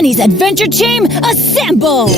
Jenny's adventure team, assemble!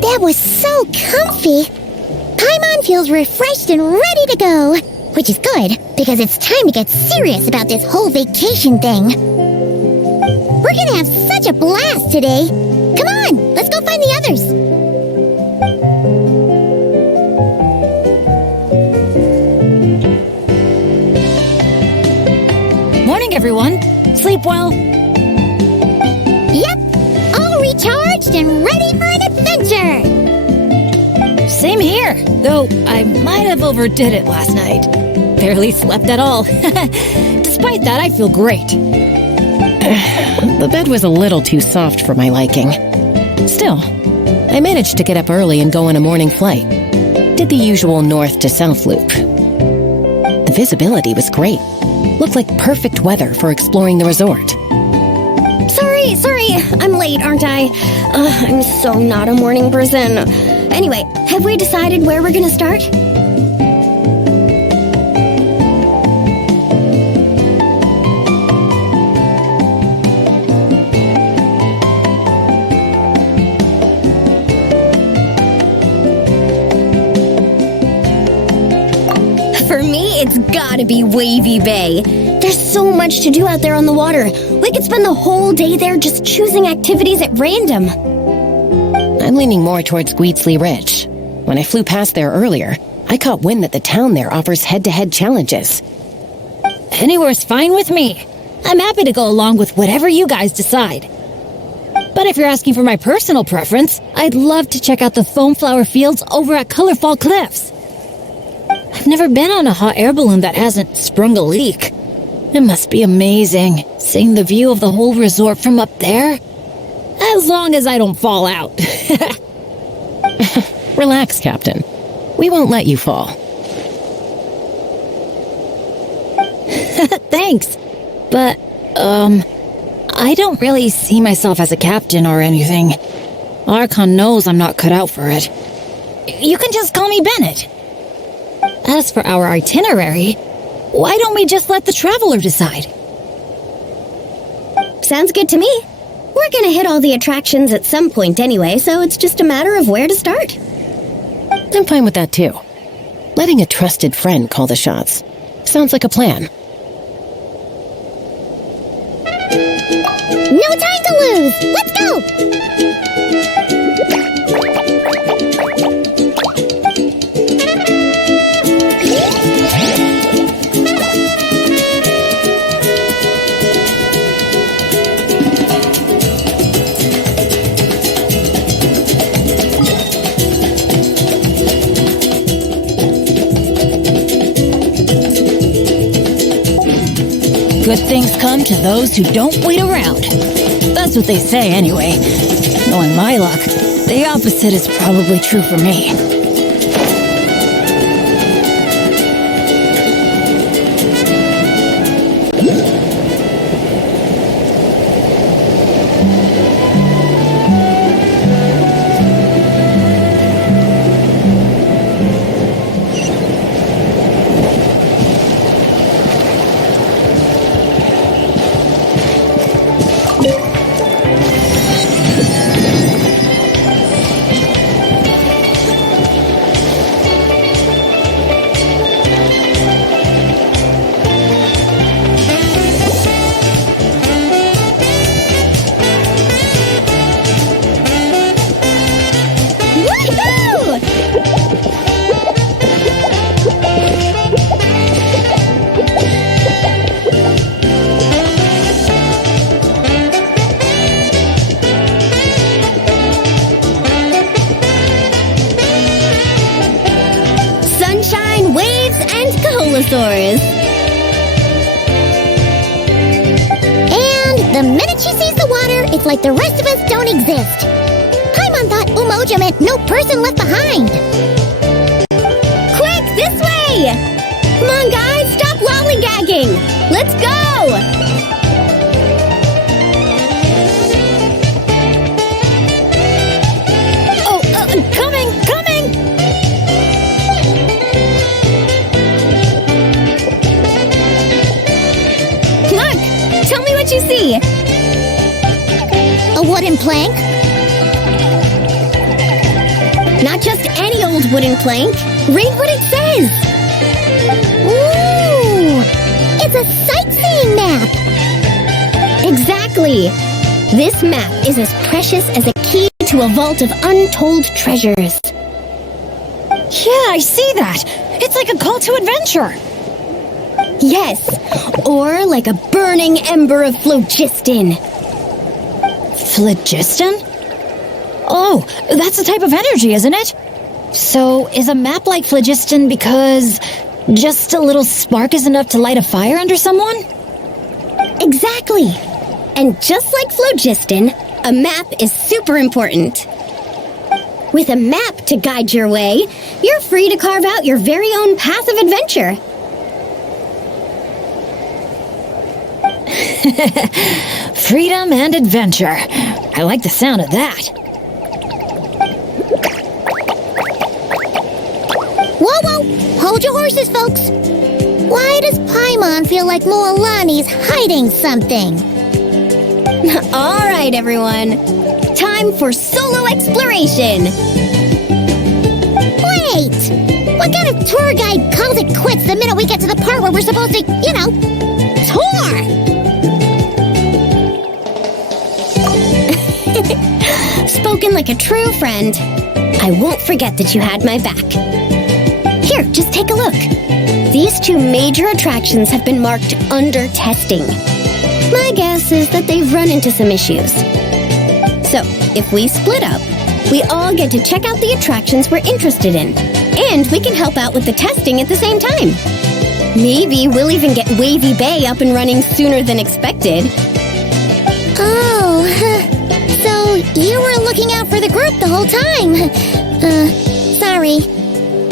That was so comfy. Paimon feels refreshed and ready to go. Which is good, because it's time to get serious about this whole vacation thing. We're gonna have such a blast today. Come on, let's go find the others. Morning, everyone. Sleep well? Yep, all recharged and ready for an adventure. Same here, though I might have overdid it last night. Barely slept at all. Despite that, I feel great. The bed was a little too soft for my liking. Still, I managed to get up early and go on a morning flight. Did the usual north to south loop. The visibility was great. Looked like perfect weather for exploring the resort. Sorry, I'm late, aren't I? I'm so not a morning person. Anyway, have we decided where we're gonna start? For me, it's gotta be Wavy Bay. There's so much to do out there on the water. We could spend the whole day there just choosing activities at random. I'm leaning more towards Gweetsley Ridge. When I flew past there earlier, I caught wind that the town there offers head-to-head challenges. Anywhere's fine with me. I'm happy to go along with whatever you guys decide. But if you're asking for my personal preference, I'd love to check out the foam flower fields over at Colorful Cliffs. I've never been on a hot air balloon that hasn't sprung a leak. It must be amazing, seeing the view of the whole resort from up there. As long as I don't fall out. Relax, Captain. We won't let you fall. Thanks. But, I don't really see myself as a captain or anything. Archon knows I'm not cut out for it. You can just call me Bennett. As for our itinerary, why don't we just let the traveler decide? Sounds good to me. We're gonna hit all the attractions at some point anyway, so it's just a matter of where to start. I'm fine with that too. Letting a trusted friend call the shots. Sounds like a plan. No time to lose! Let's go! Good things come to those who don't wait around. That's what they say anyway. Knowing my luck, the opposite is probably true for me. The minute she sees the water, it's like the rest of us don't exist. Paimon thought Umoja meant no person left behind. Quick, this way! Come on, guys, stop lollygagging! Let's go! Oh, coming! Look! Tell me what you see! A wooden plank? Not just any old wooden plank. Read what it says! Ooh! It's a sightseeing map! Exactly! This map is as precious as a key to a vault of untold treasures. Yeah, I see that. It's like a call to adventure. Yes, or like a burning ember of phlogiston. Phlogiston? Oh, that's a type of energy, isn't it? So, is a map like phlogiston because just a little spark is enough to light a fire under someone? Exactly! And just like phlogiston, a map is super important. With a map to guide your way, you're free to carve out your very own path of adventure. Freedom and adventure. I like the sound of that. Whoa, whoa! Hold your horses, folks! Why does Paimon feel like Moalani's hiding something? All right, everyone. Time for solo exploration. Wait! What kind of tour guide calls it quits the minute we get to the part where we're supposed to, tour? Spoken like a true friend. I won't forget that you had my back. Here, just take a look. These two major attractions have been marked under testing. My guess is that they've run into some issues. So, if we split up, we all get to check out the attractions we're interested in. And we can help out with the testing at the same time. Maybe we'll even get Wavy Bay up and running sooner than expected. Oh, so you were looking out for the group the whole time. Sorry.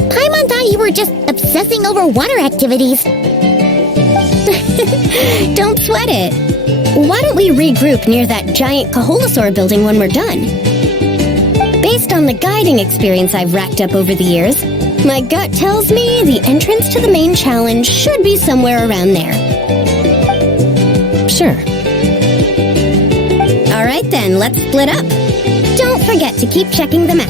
Paimon thought you were just obsessing over water activities. Don't sweat it. Why don't we regroup near that giant Kaholosaur building when we're done? Based on the guiding experience I've racked up over the years, my gut tells me the entrance to the main challenge should be somewhere around there. Sure. All right then, let's split up. Don't forget to keep checking the map.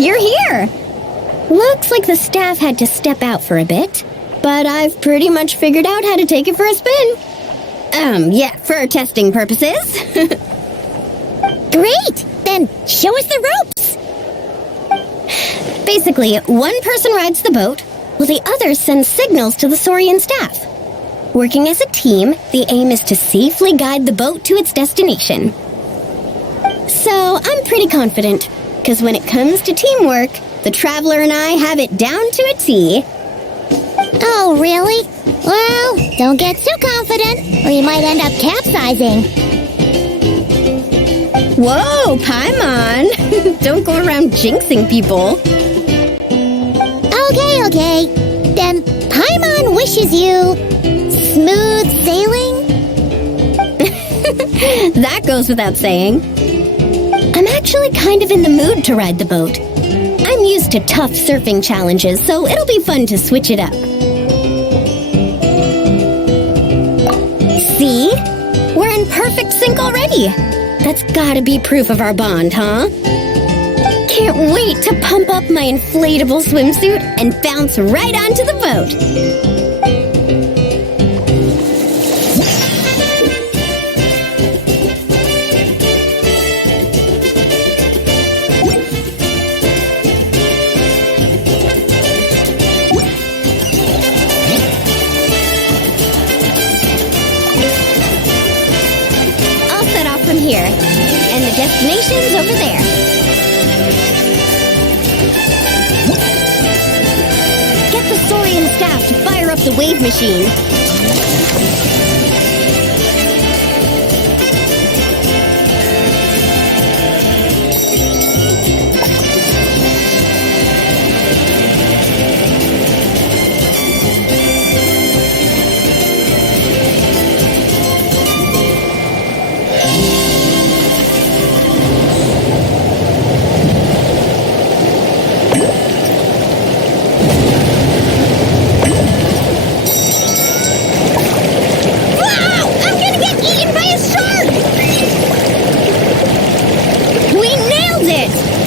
You're here! Looks like the staff had to step out for a bit, but I've pretty much figured out how to take it for a spin. Yeah, for testing purposes. Great! Then show us the ropes! Basically, one person rides the boat, while the other sends signals to the Saurian staff. Working as a team, the aim is to safely guide the boat to its destination. So, I'm pretty confident, because when it comes to teamwork, the Traveler and I have it down to a T. Oh, really? Well, don't get too confident, or you might end up capsizing. Whoa, Paimon! Don't go around jinxing people. Okay. Then Paimon wishes you smooth sailing? That goes without saying. I'm actually actually kind of in the mood to ride the boat. I'm used to tough surfing challenges, so it'll be fun to switch it up. See? We're in perfect sync already. That's gotta be proof of our bond, huh? Can't wait to pump up my inflatable swimsuit and bounce right onto the boat. Here, and the destination's over there. Get the Saurian staff to fire up the wave machine.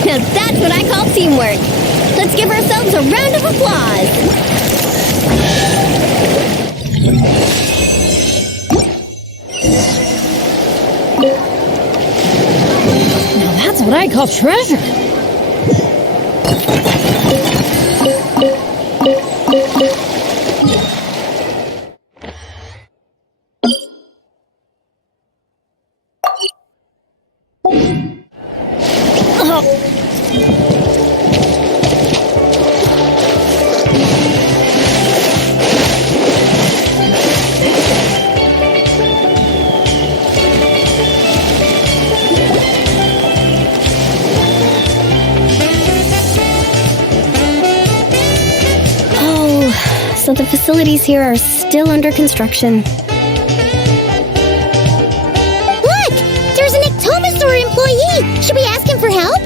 Now that's what I call teamwork. Let's give ourselves a round of applause. Now that's what I call treasure. So the facilities here are still under construction. Look! There's an Ectomosaur employee! Should we ask him for help?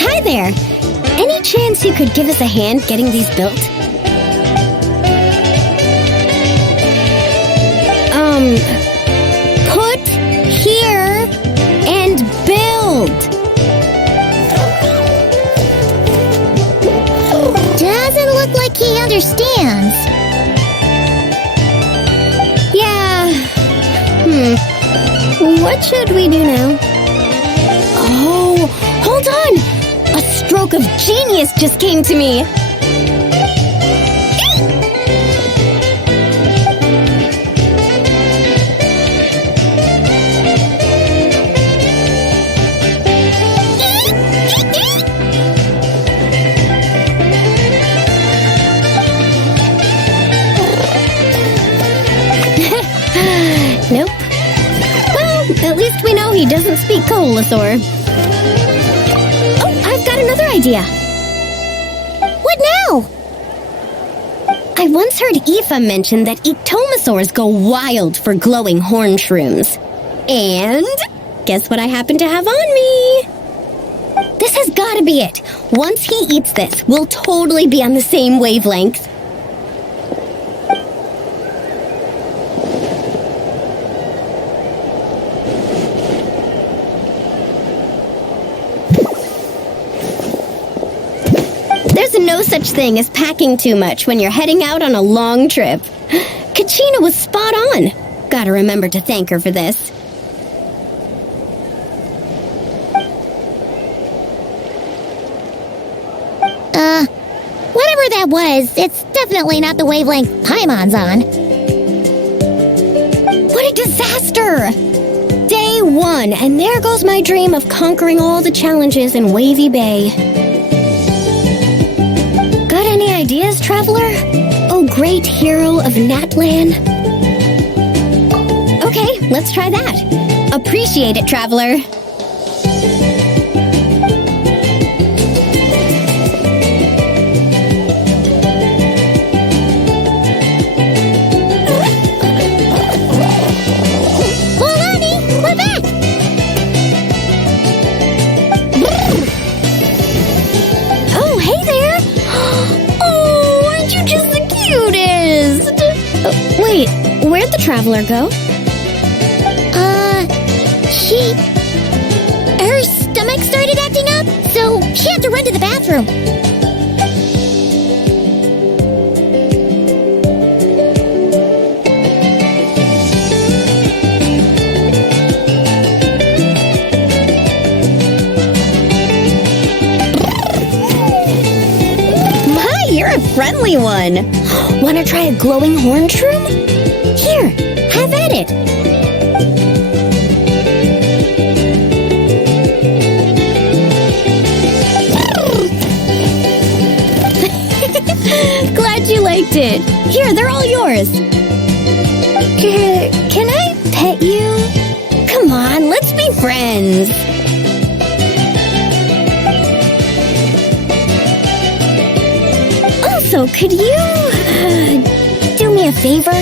Hi there! Any chance you could give us a hand getting these built? Put here and build! Doesn't look like he understands. Yeah. What should we do now? Oh, hold on! A stroke of genius just came to me. Nope. Well, at least we know he doesn't speak Coalosaur. Oh, I've got another idea. What now? I once heard Aoife mention that Ectomosaurs go wild for glowing horn shrooms. And guess what I happen to have on me? This has got to be it. Once he eats this, we'll totally be on the same wavelength. There's no such thing as packing too much when you're heading out on a long trip. Kachina was spot on. Gotta remember to thank her for this. Whatever that was, it's definitely not the wavelength Paimon's on. What a disaster! Day 1, and there goes my dream of conquering all the challenges in Wavy Bay. Got any ideas, traveler? Oh, great hero of Natlan? Okay, let's try that. Appreciate it, traveler. traveler go? Her stomach started acting up, so she had to run to the bathroom. My, you're a friendly one. Wanna try a glowing horn shroom? Here, have at it. Glad you liked it. Here, they're all yours. Can I pet you? Come on, let's be friends. Also, could you do me a favor?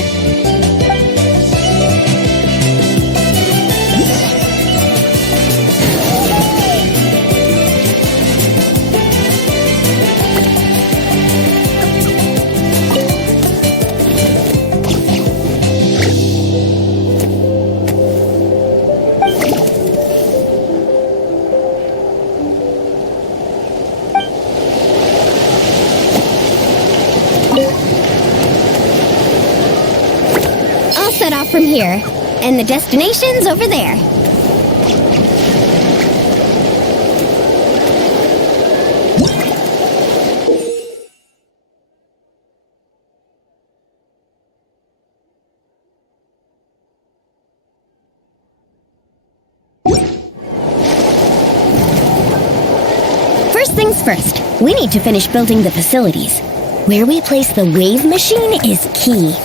Set off from here, and the destination's over there. First things first, we need to finish building the facilities. Where we place the wave machine is key.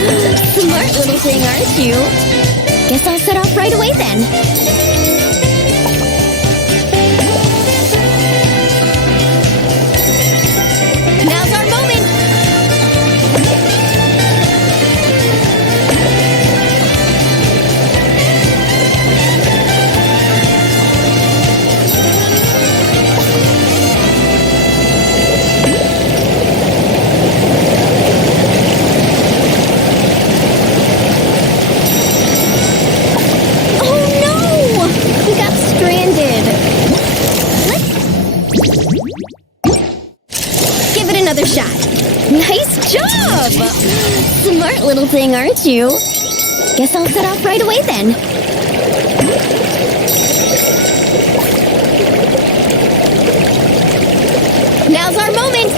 Smart little thing, aren't you? Guess I'll set off right away then. Now's our moment! Another shot. Nice job! Smart little thing, aren't you? Guess I'll set off right away then. Now's our moment!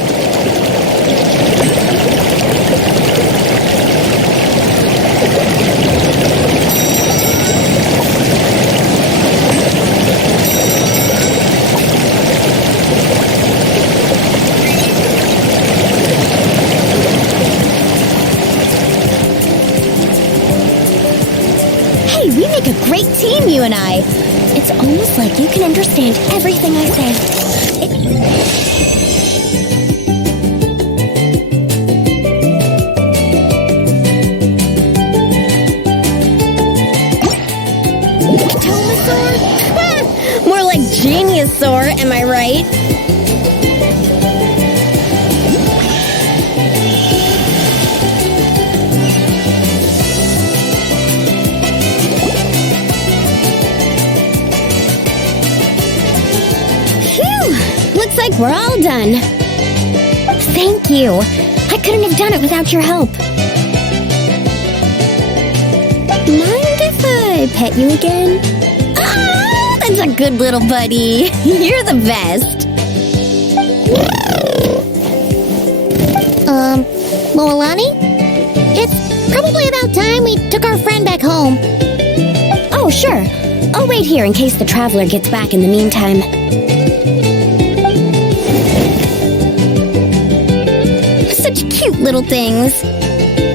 We make a great team, you and I. It's almost like you can understand everything I say. Tomasaur? More like Geniusaur, am I right? Looks like we're all done. Thank you. I couldn't have done it without your help. Mind if I pet you again? Ah, that's a good little buddy. You're the best. Moalani? It's probably about time we took our friend back home. Oh, sure. I'll wait here in case the traveler gets back in the meantime. Such cute little things.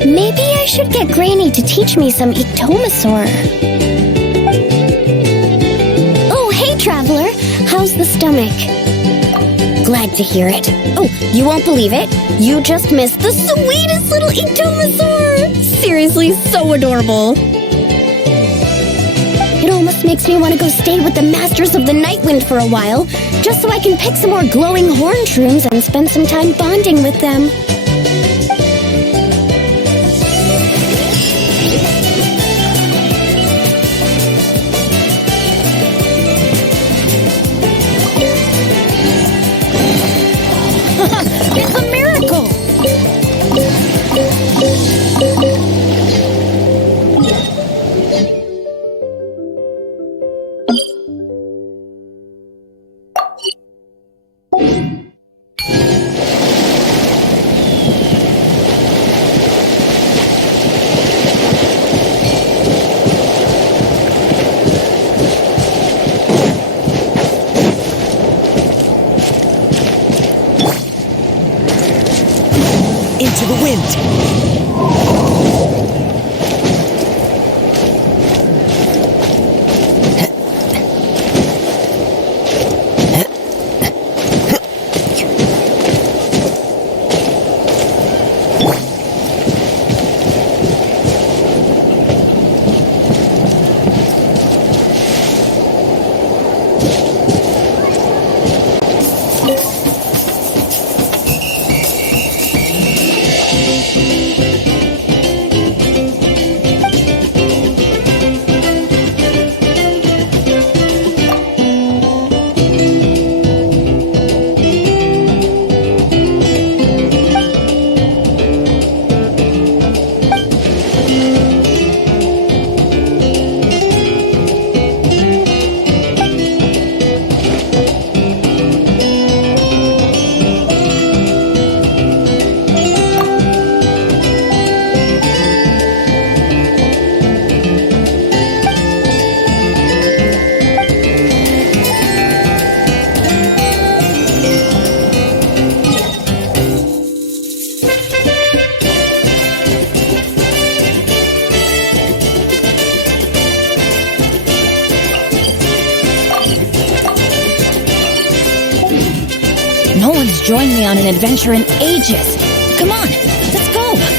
Maybe I should get Granny to teach me some Ectomasaur. Oh, hey, traveler. How's the stomach? Glad to hear it. Oh, you won't believe it. You just missed the sweetest little Ectomasaur. Seriously, so adorable. It almost makes me want to go stay with the Masters of the Nightwind for a while, just so I can pick some more glowing horn shrooms and spend some time bonding with them. It's a miracle! Into the wind! joined me on an adventure in ages. Come on, let's go.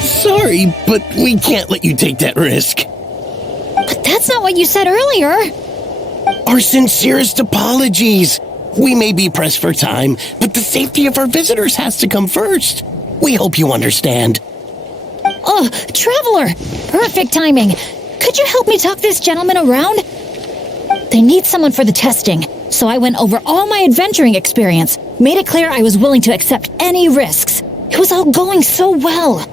Sorry, but we can't let you take that risk. But that's not what you said earlier. Our sincerest apologies. We may be pressed for time, but the safety of our visitors has to come first. We hope you understand. Oh, Traveler! Perfect timing. Could you help me talk this gentleman around? They need someone for the testing, so I went over all my adventuring experience, made it clear I was willing to accept any risks. It was all going so well.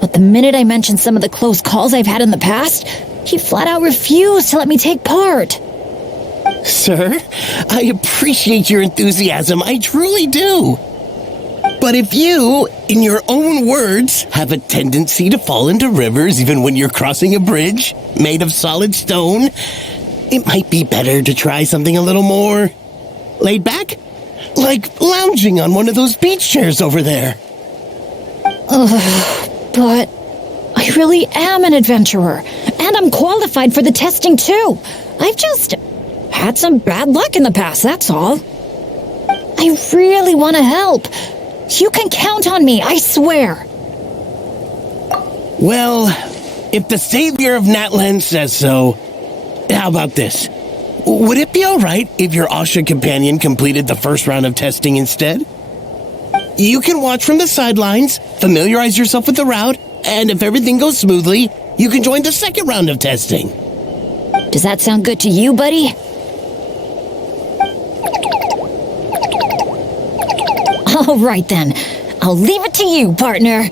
But the minute I mentioned some of the close calls I've had in the past, he flat out refused to let me take part. Sir, I appreciate your enthusiasm, I truly do. But if you, in your own words, have a tendency to fall into rivers even when you're crossing a bridge made of solid stone, it might be better to try something a little more laid back, like lounging on one of those beach chairs over there. But I really am an adventurer, and I'm qualified for the testing too. I've just had some bad luck in the past, that's all. I really want to help. You can count on me, I swear. Well, if the savior of Natlan says so, how about this? Would it be alright if your Asha companion completed the first round of testing instead? You can watch from the sidelines, familiarize yourself with the route, and if everything goes smoothly, you can join the second round of testing. Does that sound good to you, buddy? All right then. I'll leave it to you, partner.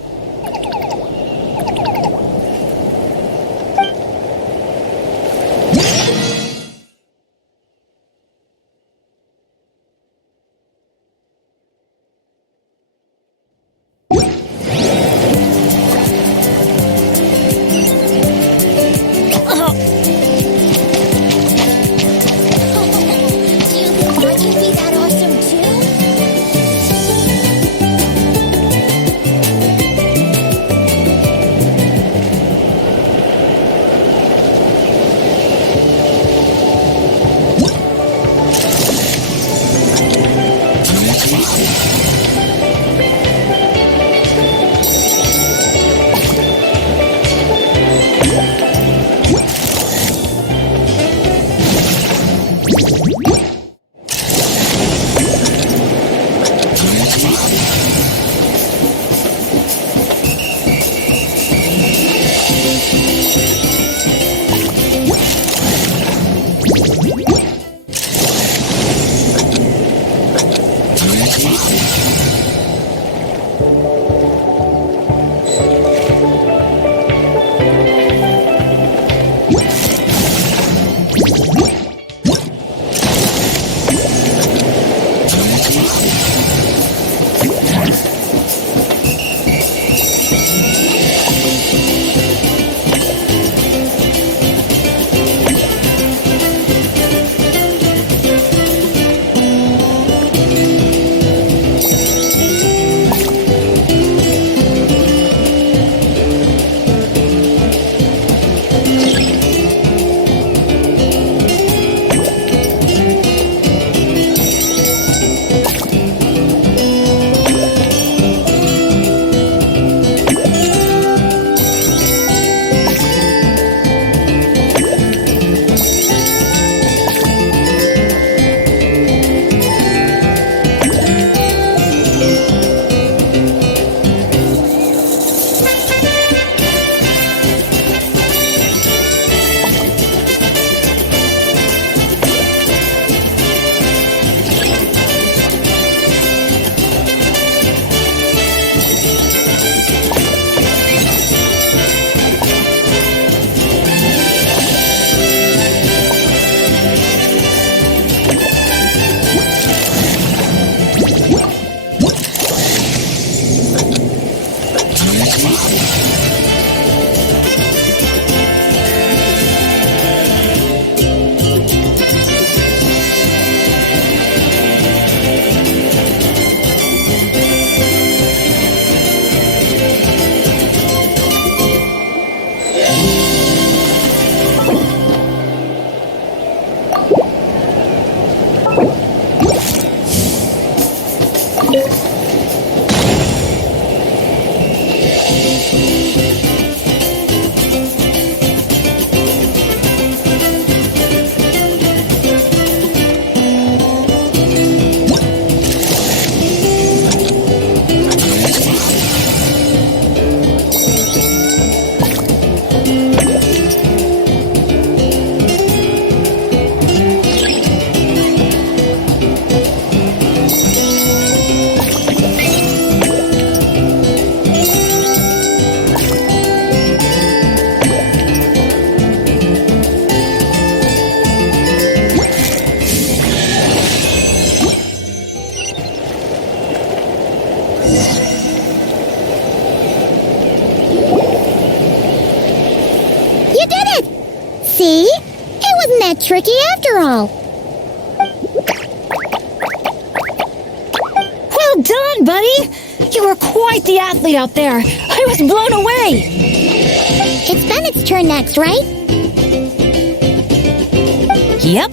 See? It wasn't that tricky after all. Well done, buddy! You were quite the athlete out there. I was blown away. It's Bennett's turn next, right? Yep.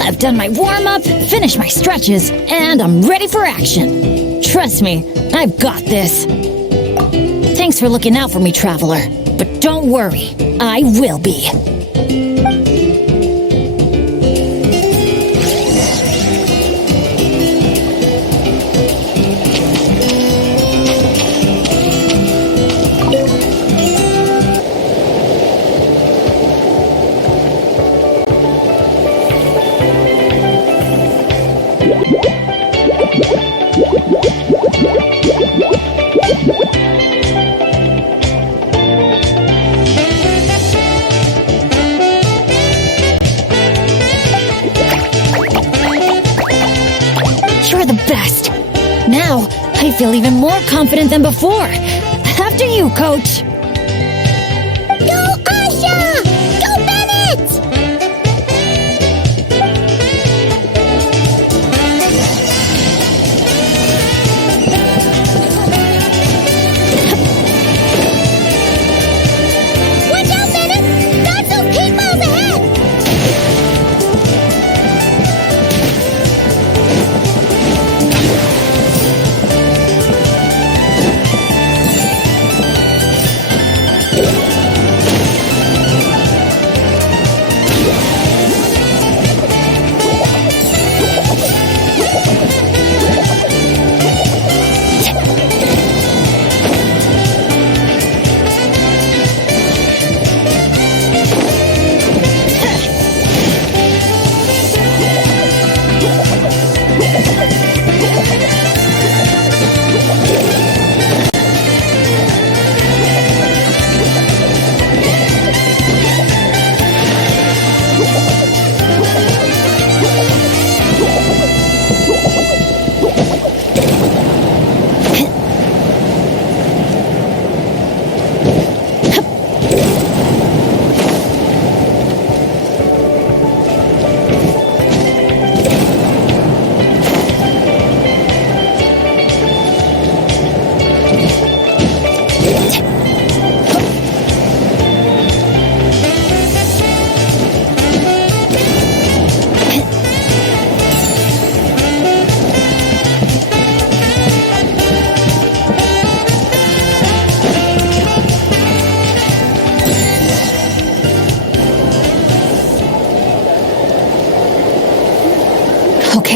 I've done my warm-up, finished my stretches, and I'm ready for action. Trust me, I've got this. Thanks for looking out for me, Traveler. But don't worry, I will be. You're the best. Now, I feel even more confident than before. After you, Coach. Go, Asha! Go, Bennett! Watch out, Bennett! Dodge those paintballs ahead!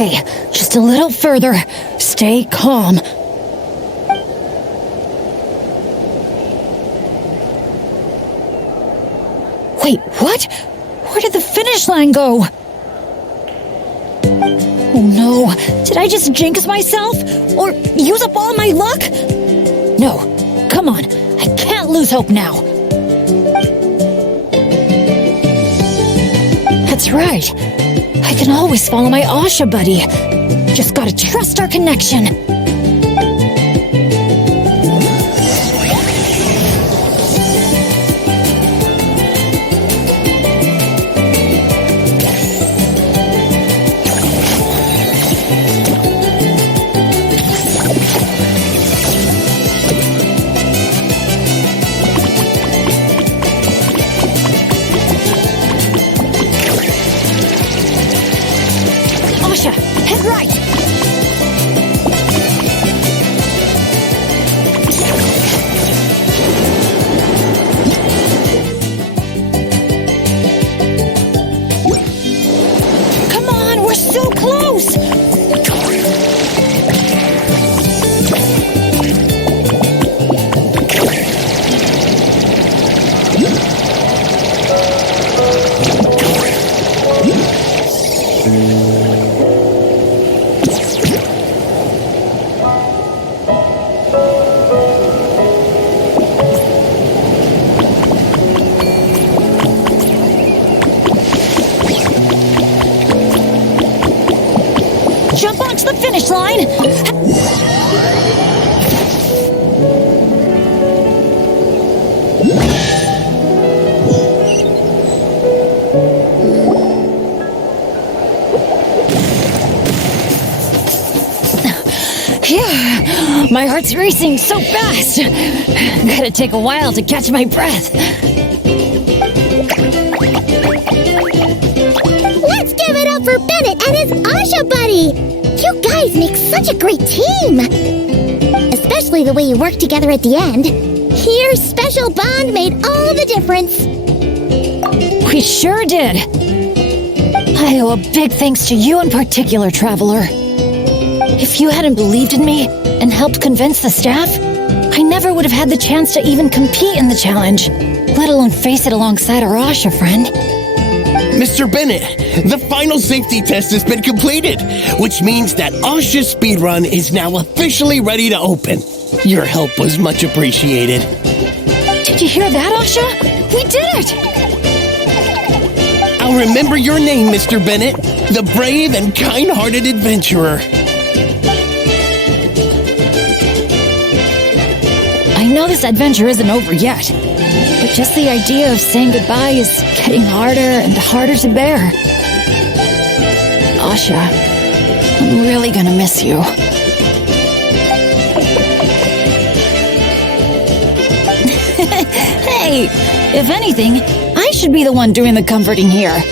Okay, just a little further. Stay calm. Wait, what? Where did the finish line go? Oh no, did I just jinx myself? Or use up all my luck? No, come on, I can't lose hope now. That's right. I can always follow my Asha buddy. Just gotta trust our connection. Asha, head right! Come on, we're so close! Jump onto the finish line! Phew, my heart's racing so fast. Gotta take a while to catch my breath. Let's give it up for Bennett and his Asha buddy! You guys make such a great team! Especially the way you work together at the end. Your special bond made all the difference. We sure did. I owe a big thanks to you in particular, Traveler. If you hadn't believed in me and helped convince the staff, I never would have had the chance to even compete in the challenge, let alone face it alongside our Asha friend. Mr. Bennett, the final safety test has been completed, which means that Asha's speedrun is now officially ready to open. Your help was much appreciated. Did you hear that, Asha? We did it! I'll remember your name, Mr. Bennett, the brave and kind-hearted adventurer. I know this adventure isn't over yet, but just the idea of saying goodbye is getting harder and harder to bear. Asha, I'm really gonna miss you. Hey, if anything, I should be the one doing the comforting here.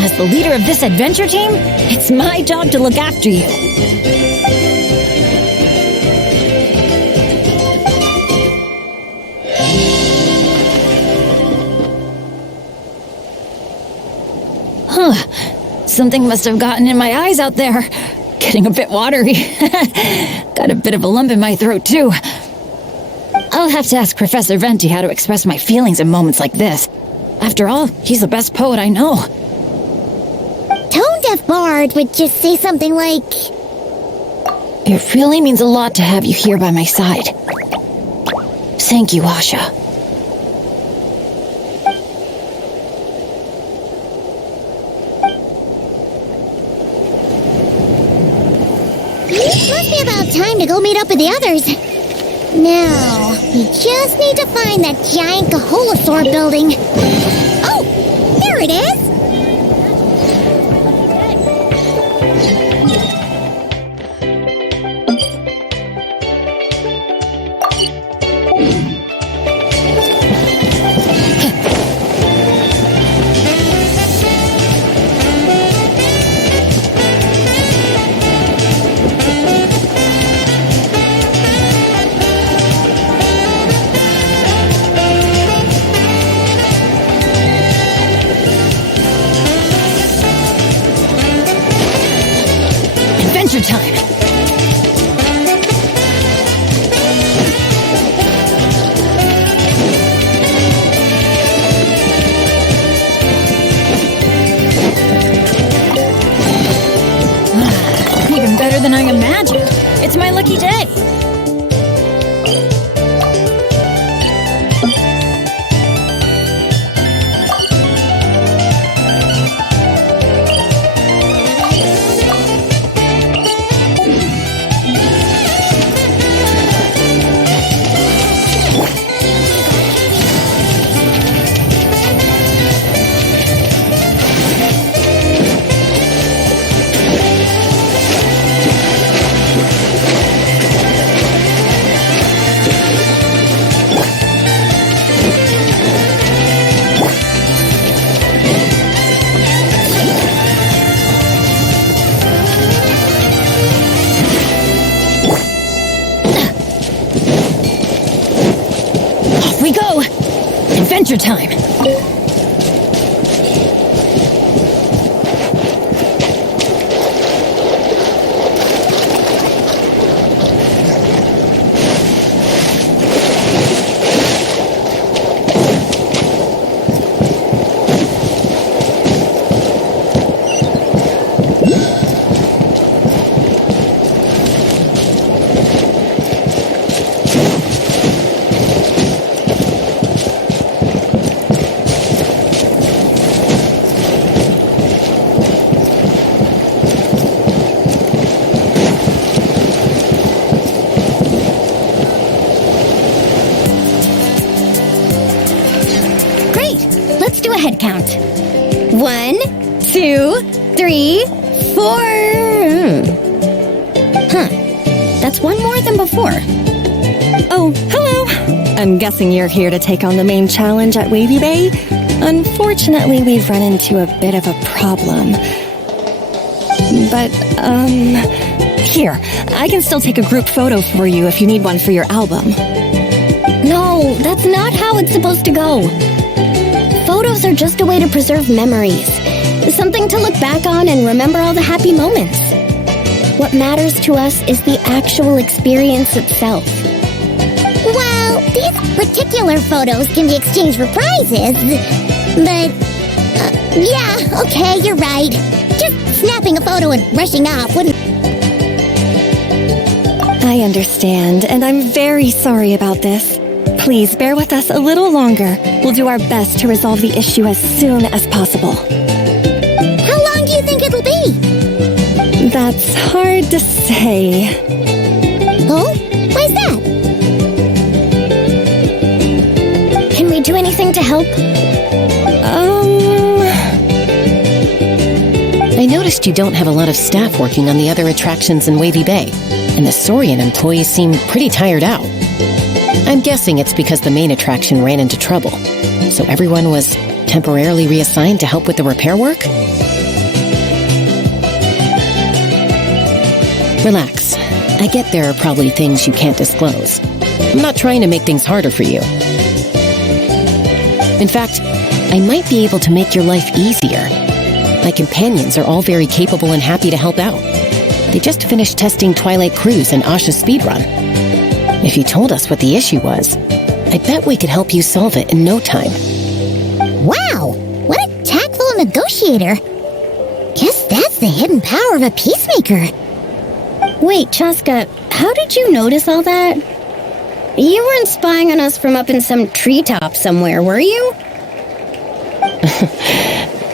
As the leader of this adventure team, it's my job to look after you. Something must have gotten in my eyes out there. Getting a bit watery. Got a bit of a lump in my throat, too. I'll have to ask Professor Venti how to express my feelings in moments like this. After all, he's the best poet I know. Tone Deaf Bard would just say something like, It really means a lot to have you here by my side. Thank you, Asha. must be about time to go meet up with the others. Now, we just need to find that giant Kaholosaur building. Oh, there it is! we go! Adventure time! Let's do a head count. 1, 2, 3, 4. Huh. That's one more than before. Oh, hello. I'm guessing you're here to take on the main challenge at Wavy Bay. Unfortunately, we've run into a bit of a problem. But, here, I can still take a group photo for you if you need one for your album. No, that's not how it's supposed to go. Photos are just a way to preserve memories. Something to look back on and remember all the happy moments. What matters to us is the actual experience itself. Well, these particular photos can be exchanged for prizes. But, yeah, okay, you're right. Just snapping a photo and rushing off wouldn't... I understand, and I'm very sorry about this. Please bear with us a little longer. We'll do our best to resolve the issue as soon as possible. How long do you think it'll be? That's hard to say. Oh? Why's that? Can we do anything to help? I noticed you don't have a lot of staff working on the other attractions in Wavy Bay, and the Saurian employees seem pretty tired out. I'm guessing it's because the main attraction ran into trouble, so everyone was temporarily reassigned to help with the repair work? Relax. I get there are probably things you can't disclose. I'm not trying to make things harder for you. In fact, I might be able to make your life easier. My companions are all very capable and happy to help out. They just finished testing Twilight Cruise and Asha's speedrun. If you told us what the issue was, I bet we could help you solve it in no time. Wow, what a tactful negotiator. Guess that's the hidden power of a peacemaker. Wait, Chaska, how did you notice all that? You weren't spying on us from up in some treetop somewhere, were you?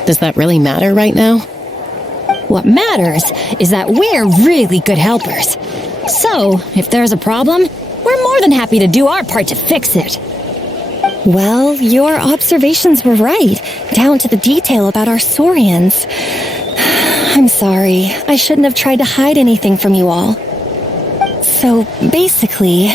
Does that really matter right now? What matters is that we're really good helpers. So, if there's a problem, we're more than happy to do our part to fix it. Well, your observations were right, down to the detail about our Saurians. I'm sorry, I shouldn't have tried to hide anything from you all. So, basically,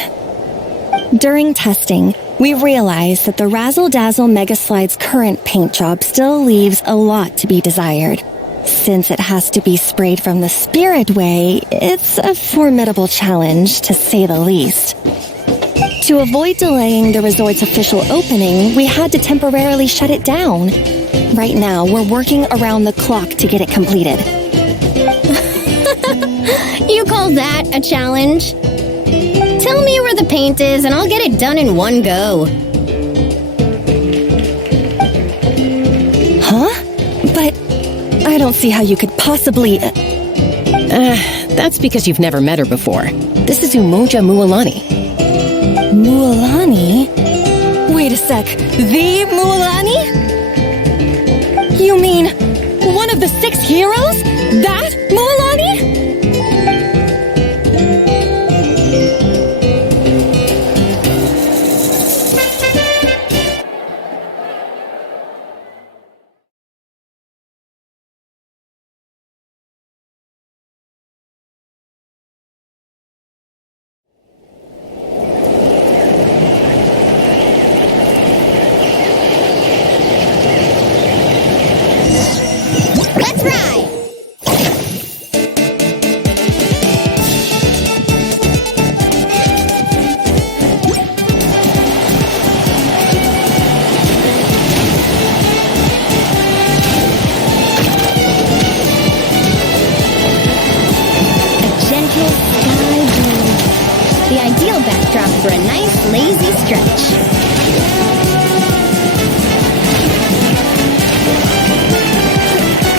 during testing, we realized that the Razzle Dazzle Mega Slide's current paint job still leaves a lot to be desired. Since it has to be sprayed from the Spirit Way, it's a formidable challenge, to say the least. To avoid delaying the resort's official opening, we had to temporarily shut it down. Right now, we're working around the clock to get it completed. You call that a challenge? Tell me where the paint is and I'll get it done in one go. Huh? But I don't see how you could possibly... that's because you've never met her before. This is Umoja Mualani. Mualani? Wait a sec. The Mualani? You mean one of the 6 heroes? That Mualani? Let's ride! for a nice, lazy stretch.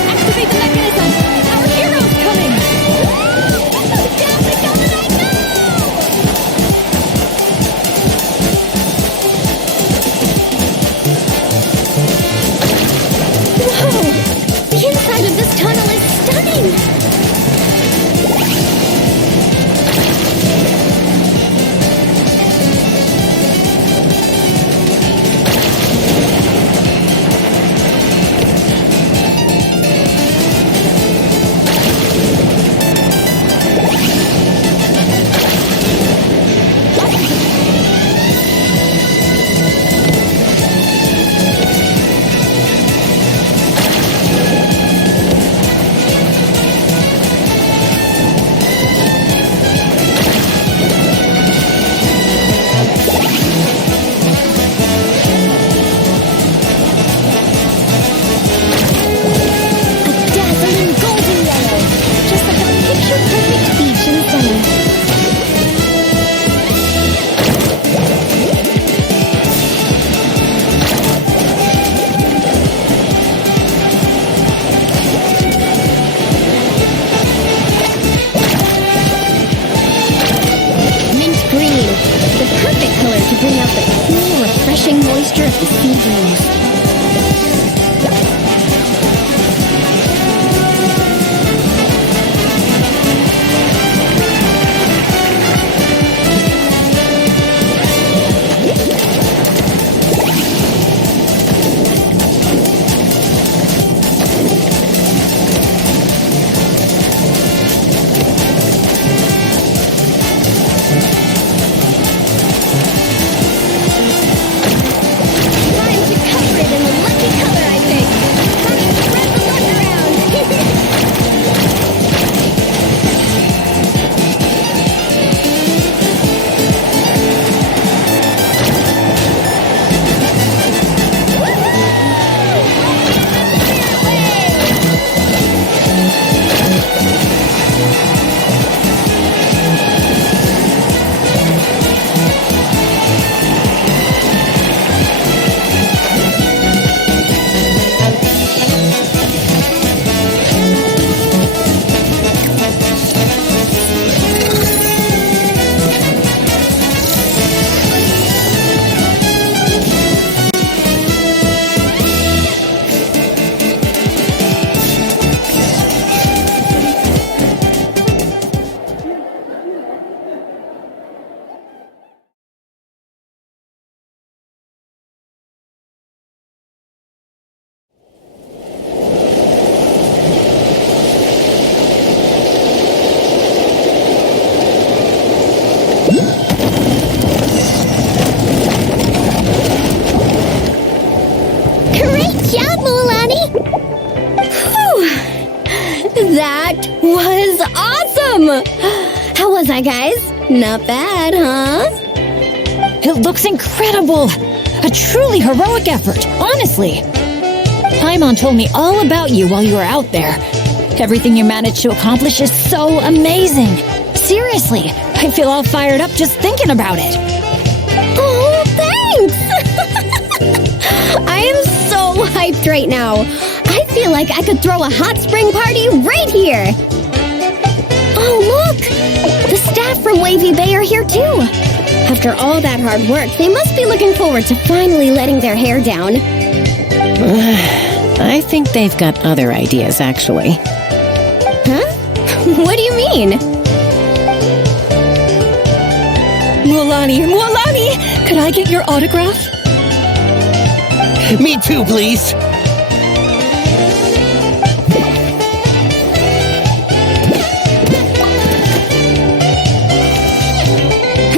Activate the mechanism! Our hero's coming! Whoa! The inside of this tunnel is stunning! Moisture of the sea breeze. That was awesome! How was I, guys? Not bad, huh? It looks incredible! A truly heroic effort, honestly. Paimon told me all about you while you were out there. Everything you managed to accomplish is so amazing. Seriously, I feel all fired up just thinking about it. Oh, thanks! I am so hyped right now. I feel like I could throw a hot spring party right here. Oh, look! The staff from Wavy Bay are here too. After all that hard work, they must be looking forward to finally letting their hair down. I think they've got other ideas, actually. Huh? What do you mean? Mualani, could I get your autograph? Me too, please.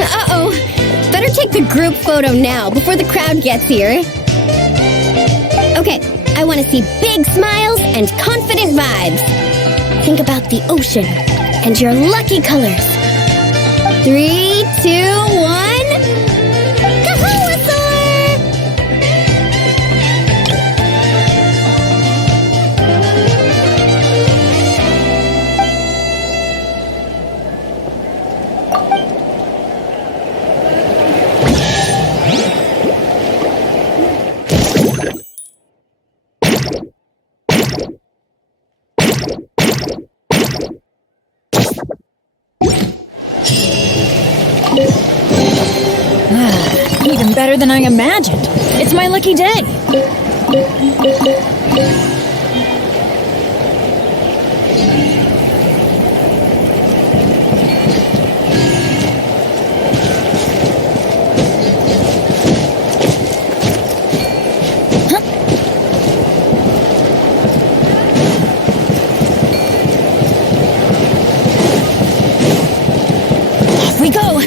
Uh-oh. Better take the group photo now before the crowd gets here. Okay, I want to see big smiles and confident vibes. Think about the ocean and your lucky colors. 3, 2, 1... Even better than I imagined. It's my lucky day. Off we go.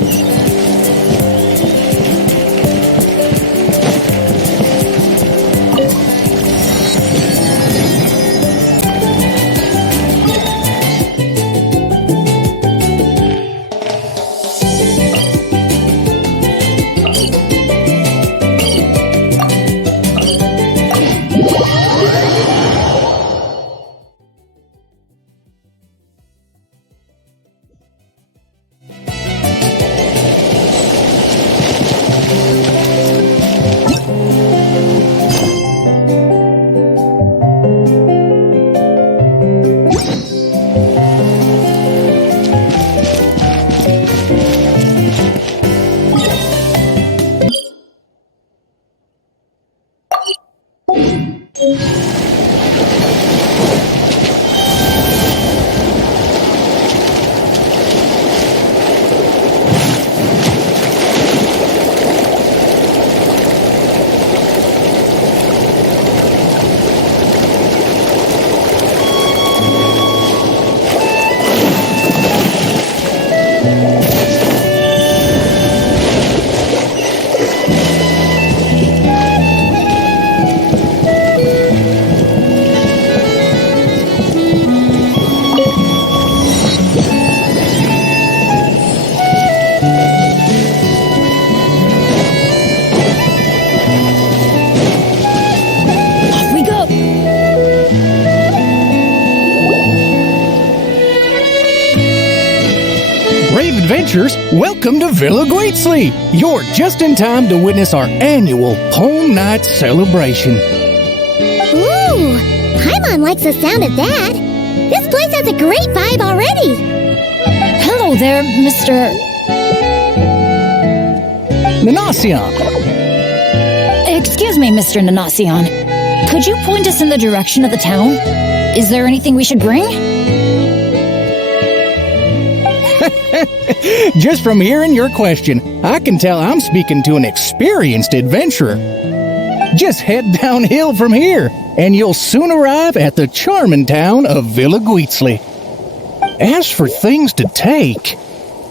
Adventures, welcome to Villa Guitzley. You're just in time to witness our annual Home Night celebration. Ooh, Paimon likes the sound of that. This place has a great vibe already. Hello there, Mr. Nanasion. Excuse me, Mr. Nanasion. Could you point us in the direction of the town? Is there anything we should bring? Just from hearing your question, I can tell I'm speaking to an experienced adventurer. Just head downhill from here, and you'll soon arrive at the charming town of Villa Guitzley. As for things to take,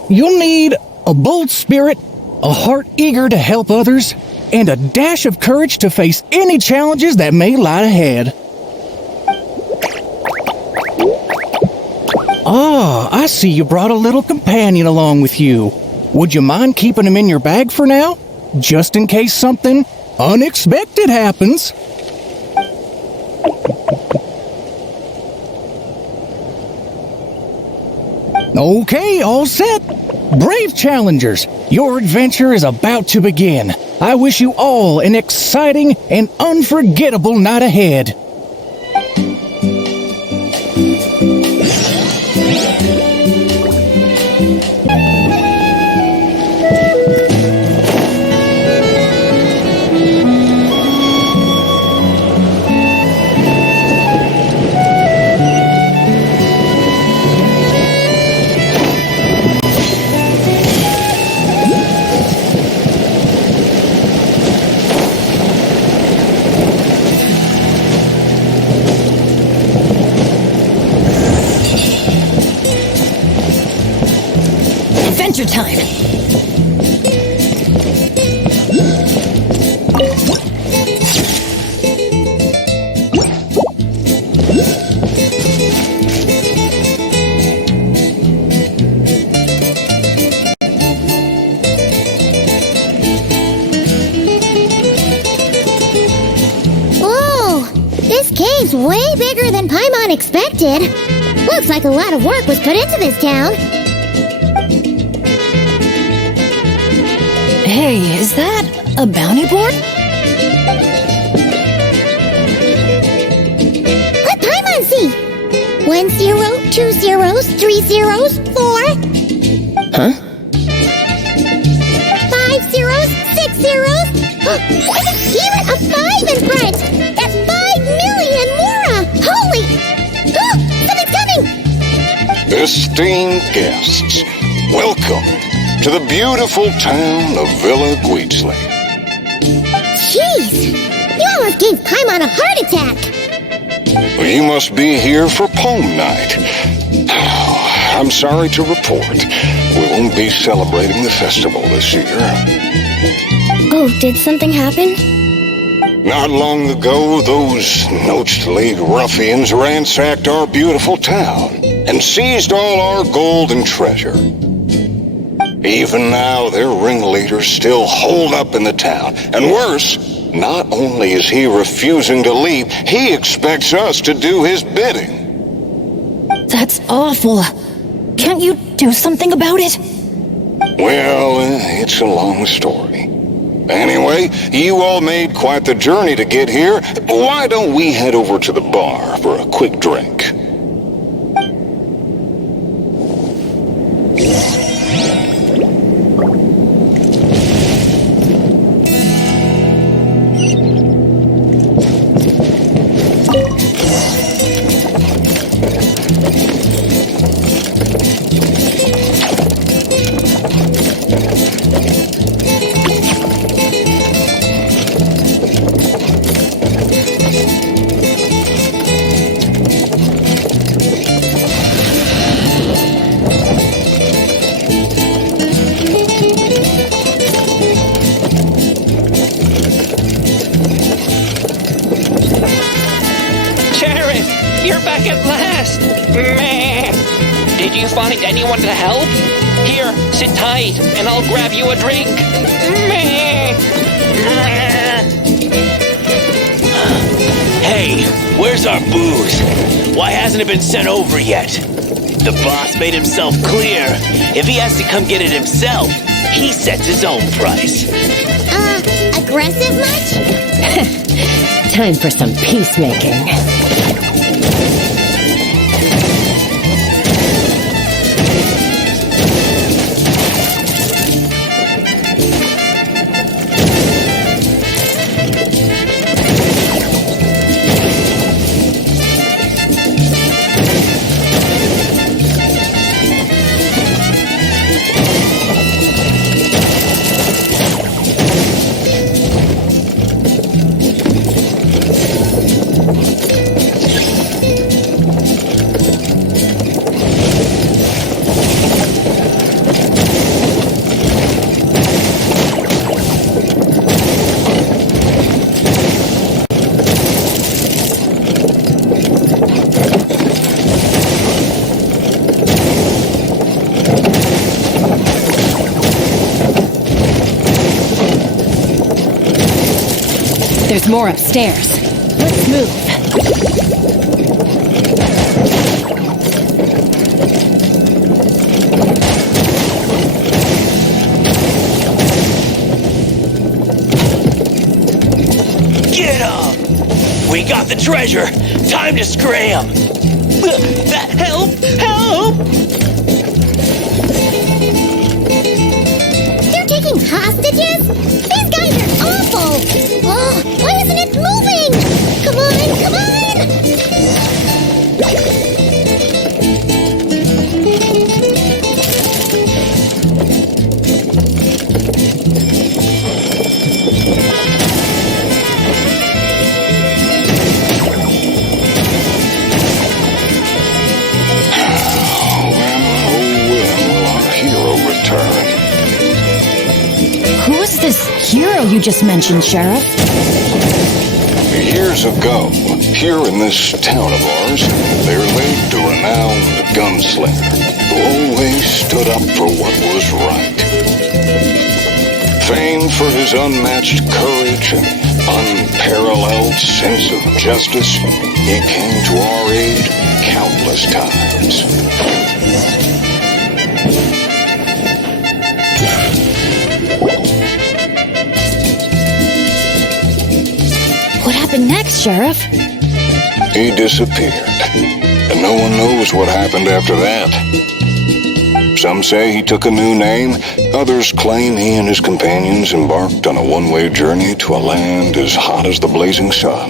you'll need a bold spirit, a heart eager to help others, and a dash of courage to face any challenges that may lie ahead. Ah, I see you brought a little companion along with you. Would you mind keeping him in your bag for now? Just in case something unexpected happens. Okay, all set. Brave challengers, your adventure is about to begin. I wish you all an exciting and unforgettable night ahead. Adventure time! Whoa! This cave's way bigger than Paimon expected. Looks like a lot of work was put into this town. Hey, is that a bounty board? Let Paimon see. 1 0, 2 zeros, 3 zeros, 4. Huh? 5 zeros, With even a 5 in front! That's 5 million Mora! Holy! Something's coming! Esteemed guests, welcome to the beautiful town of Villa Guitzli. Jeez! You almost gave Paimon a heart attack! You must be here for Poem Night. I'm sorry to report, we won't be celebrating the festival this year. Oh, did something happen? Not long ago, those Noche League ruffians ransacked our beautiful town and seized all our gold and treasure. Even now, their ringleader's still holed up in the town. And worse, not only is he refusing to leave, he expects us to do his bidding. That's awful. Can't you do something about it? Well, it's a long story. Anyway, you all made quite the journey to get here. Why don't we head over to the bar for a quick drink? You're back at last! Meh. Did you find anyone to help? Here, sit tight, and I'll grab you a drink. Meh. Meh. Hey, where's our booze? Why hasn't it been sent over yet? The boss made himself clear. If he has to come get it himself, he sets his own price. Aggressive much? Time for some peacemaking. There's more upstairs. Let's move. Get up! We got the treasure! Time to scram! Help! Help! They're taking hostages? These guys are awful! Oh, why isn't it moving? Come on, come on! Who is this hero you just mentioned, Sheriff? Years ago, here in this town of ours, there lived a renowned gunslinger who always stood up for what was right. Famed for his unmatched courage and unparalleled sense of justice, he came to our aid countless times. What happened next, Sheriff? He disappeared, and no one knows what happened after that. Some say he took a new name. Others claim he and his companions embarked on a one-way journey to a land as hot as the blazing sun.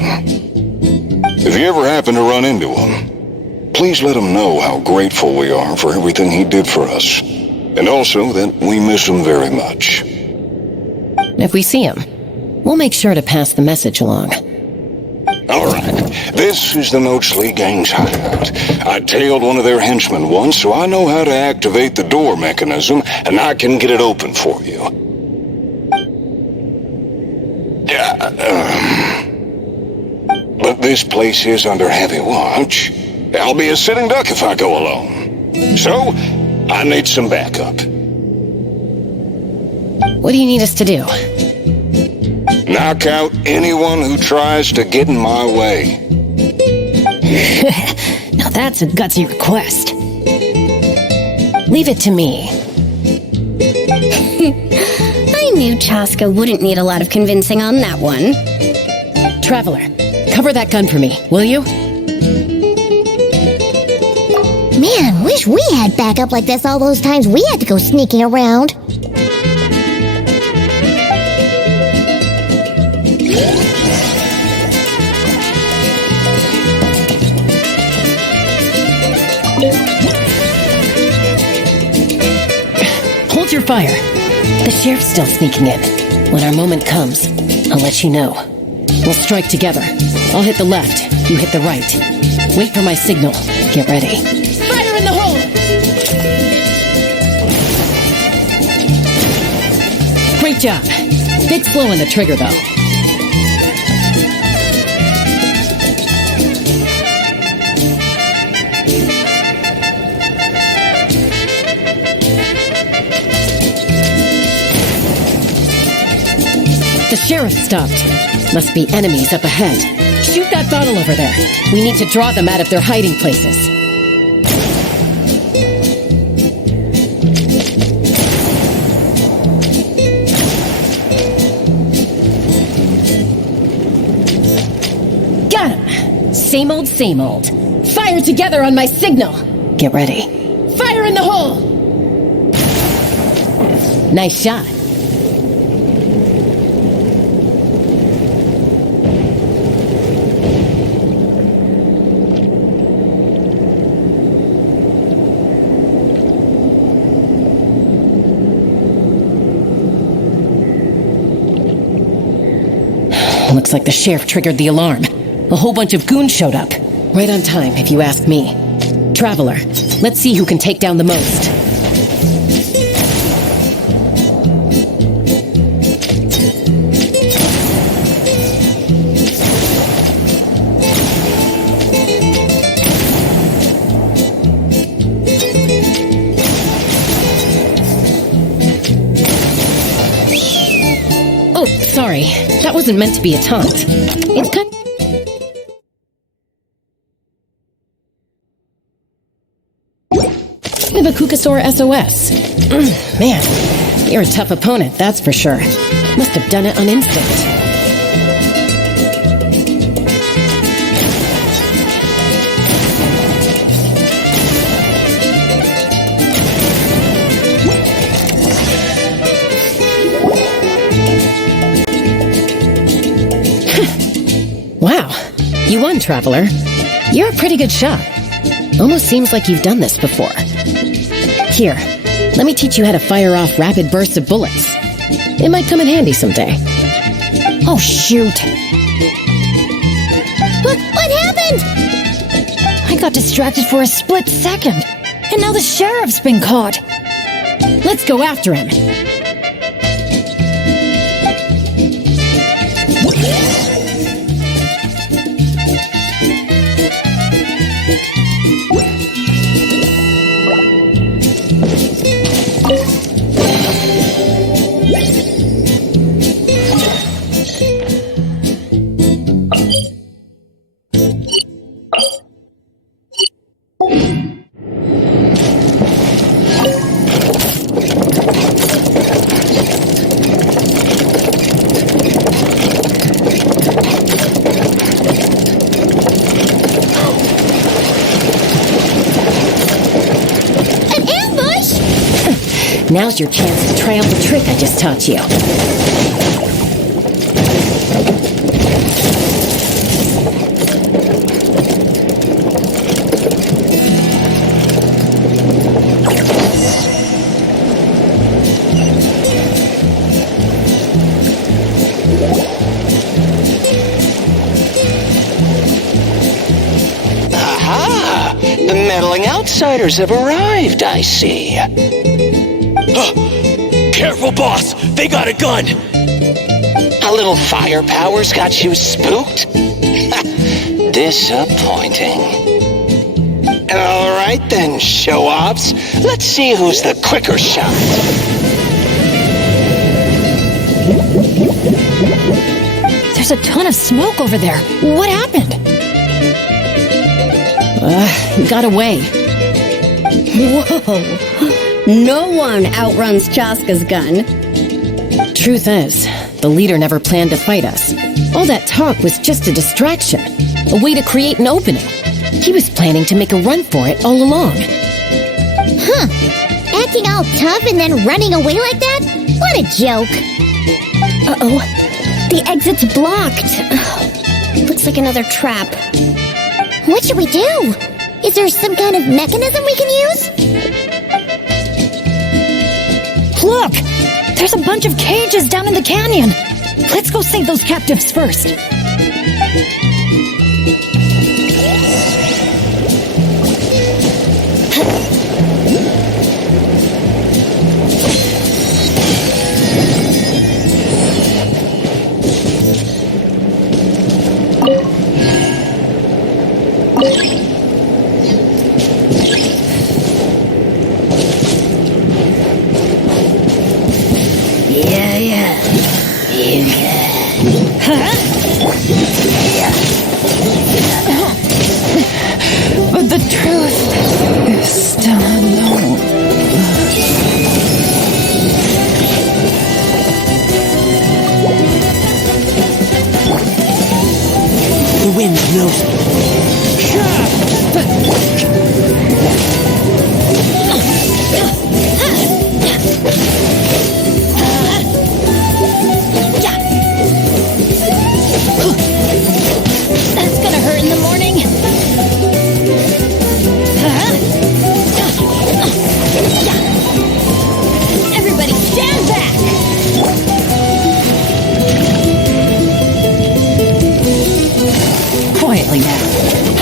If you ever happen to run into him, please let him know how grateful we are for everything he did for us. And also that we miss him very much. If we see him, we'll make sure to pass the message along. All right, this is the Nochely Gang's hideout. I tailed one of their henchmen once, so I know how to activate the door mechanism, and I can get it open for you. But this place is under heavy watch. I'll be a sitting duck if I go alone. So, I need some backup. What do you need us to do? Knock out anyone who tries to get in my way. Now that's a gutsy request. Leave it to me. I knew Chaska wouldn't need a lot of convincing on that one. Traveler, cover that gun for me, will you? Man, wish we had backup like this all those times we had to go sneaking around. Hold your fire. The sheriff's still sneaking in. When our moment comes, I'll let you know. We'll strike together. I'll hit the left, you hit the right. Wait for my signal. Get ready. Fire in the hole! Great job. Bit slow on the trigger, though. The sheriff stopped. Must be enemies up ahead. Shoot that bottle over there. We need to draw them out of their hiding places. Got him. Same old, same old. Fire together on my signal. Get ready. Fire in the hole! Nice shot. Looks like the sheriff triggered the alarm. A whole bunch of goons showed up. Right on time, if you ask me. Traveler, let's see who can take down the most. Oh, sorry. That wasn't meant to be a taunt. It's kind of a Kukasaur SOS. Man, you're a tough opponent, that's for sure. Must have done it on instinct. Wow, you won, Traveler. You're a pretty good shot. Almost seems like you've done this before. Here, let me teach you how to fire off rapid bursts of bullets. It might come in handy someday. Oh, shoot. What happened? I got distracted for a split second. And now the sheriff's been caught. Let's go after him. Now's your chance to try out the trick I just taught you. Aha! The meddling outsiders have arrived, I see. Careful, boss! They got a gun! A little firepower's got you spooked? Disappointing. All right then, show-offs. Let's see who's the quicker shot. There's a ton of smoke over there. What happened? He got away. Whoa. No one outruns Chaska's gun. Truth is, the leader never planned to fight us. All that talk was just a distraction, a way to create an opening. He was planning to make a run for it all along. Huh. Acting all tough and then running away like that? What a joke. Uh-oh. The exit's blocked. Looks like another trap. What should we do? Is there some kind of mechanism we can use? Look! There's a bunch of cages down in the canyon. Let's go save those captives first. But the truth is still unknown. The wind knows me. That's gonna hurt in the morning. Everybody stand back! Quietly now.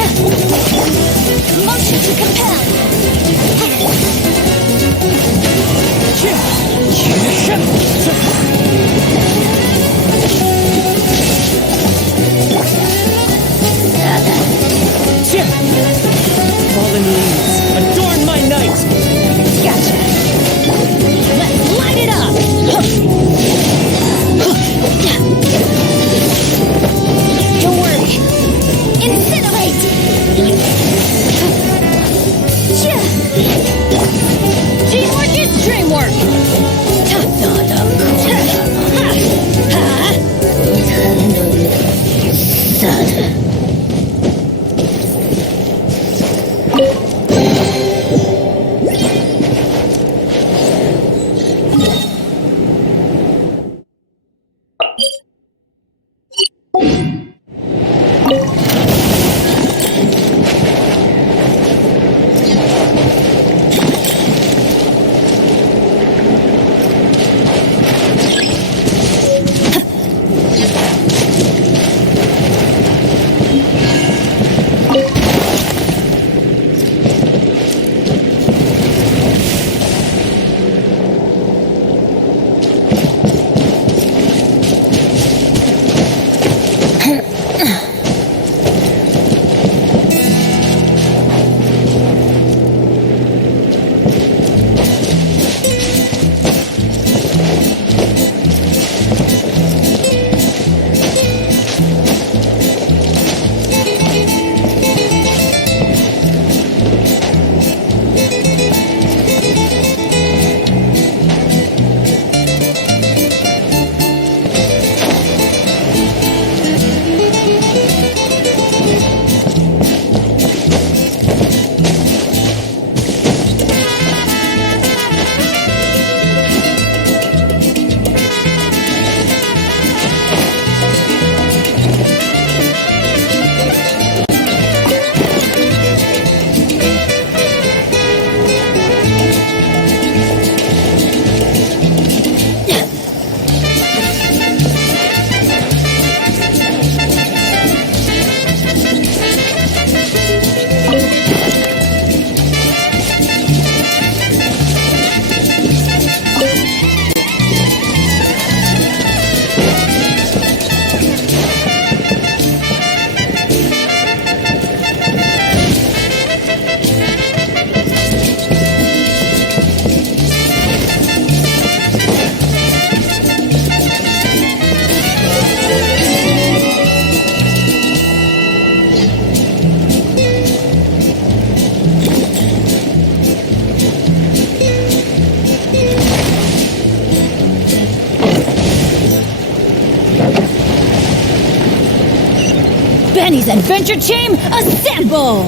Benny's adventure team, assemble!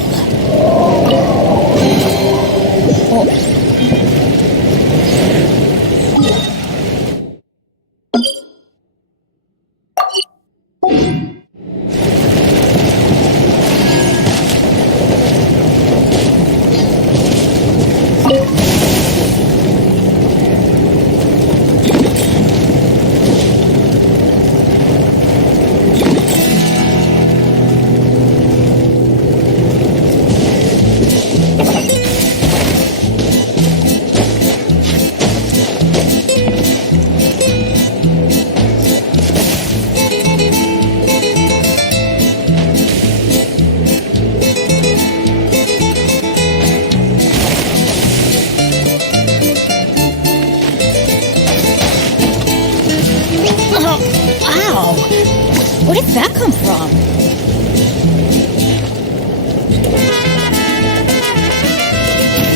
Where did that come from?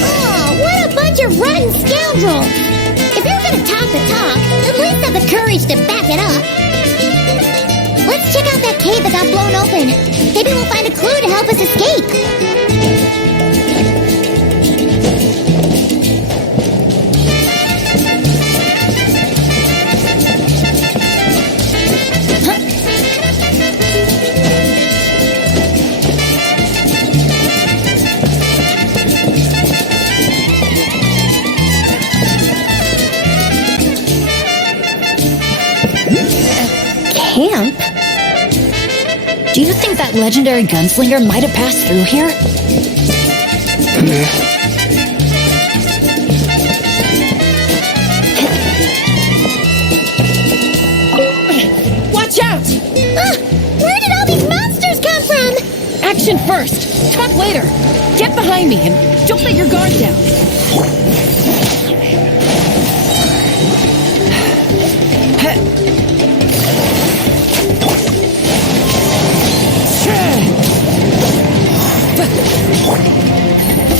Oh, what a bunch of rotten scoundrels! If you're gonna talk the talk, at least have the courage to back it up. Let's check out that cave that got blown open. Maybe we'll find a clue to help us escape. Camp? Do you think that legendary gunslinger might have passed through here? Watch out! Where did all these monsters come from? Action first, talk later. Get behind me and don't let your guard down.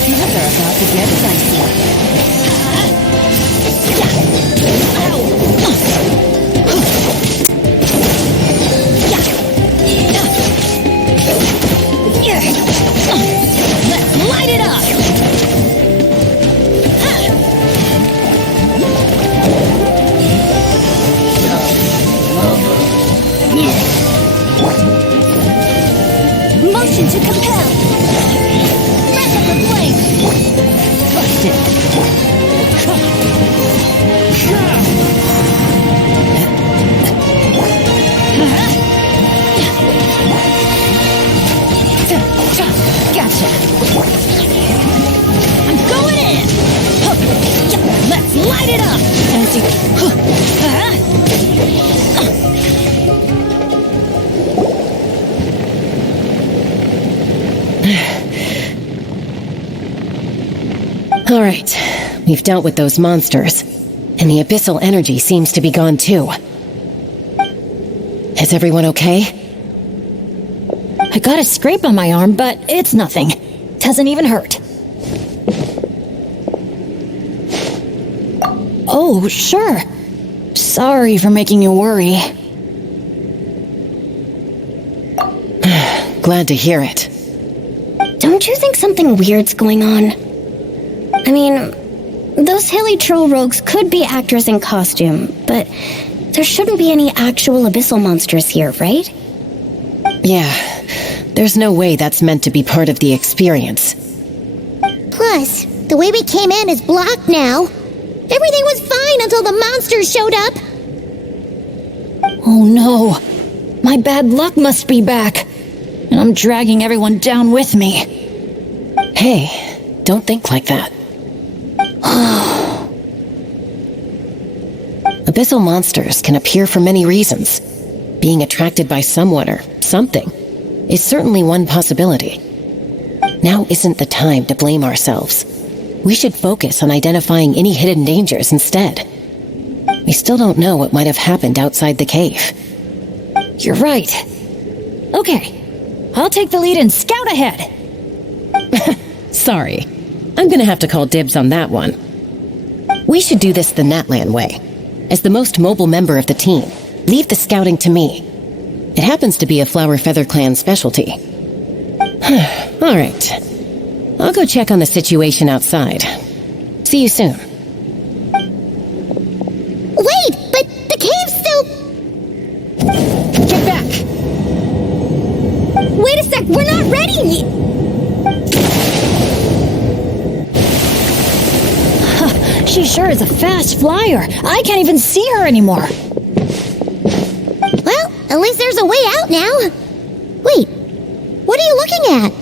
Things are about to get dicey. Let's light it up! Motion to compel. Let up the flame. Busted. Gotcha. I'm going in. Let's light it up. All right, we've dealt with those monsters, and the abyssal energy seems to be gone too. Is everyone okay? I got a scrape on my arm, but it's nothing. Doesn't even hurt. Oh, sure. Sorry for making you worry. Glad to hear it. Don't you think something weird's going on? I mean, those hilly troll rogues could be actors in costume, but there shouldn't be any actual abyssal monsters here, right? Yeah, there's no way that's meant to be part of the experience. Plus, the way we came in is blocked now. Everything was fine until the monsters showed up. Oh no. My bad luck must be back. And I'm dragging everyone down with me. Hey, don't think like that. Abyssal monsters can appear for many reasons. Being attracted by someone or something is certainly one possibility. Now isn't the time to blame ourselves. We should focus on identifying any hidden dangers instead. We still don't know what might have happened outside the cave. You're right. Okay, I'll take the lead and scout ahead. Sorry, I'm gonna have to call dibs on that one. We should do this the Natlan way. As the most mobile member of the team, leave the scouting to me. It happens to be a Flower Feather Clan specialty. All right. I'll go check on the situation outside. See you soon. Wait, but the cave's still... Get back! Wait a sec, we're not ready! She sure is a fast flyer. I can't even see her anymore. Well, at least there's a way out now. Wait, what are you looking at?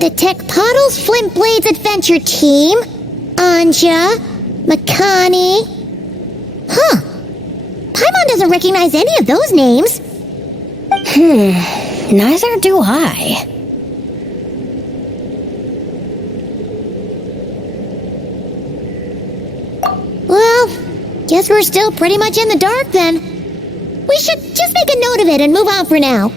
The Tech Pottles Flint Blades Adventure Team, Anja, Makani. Huh. Paimon doesn't recognize any of those names. Neither do I. Guess we're still pretty much in the dark then. We should just make a note of it and move on for now.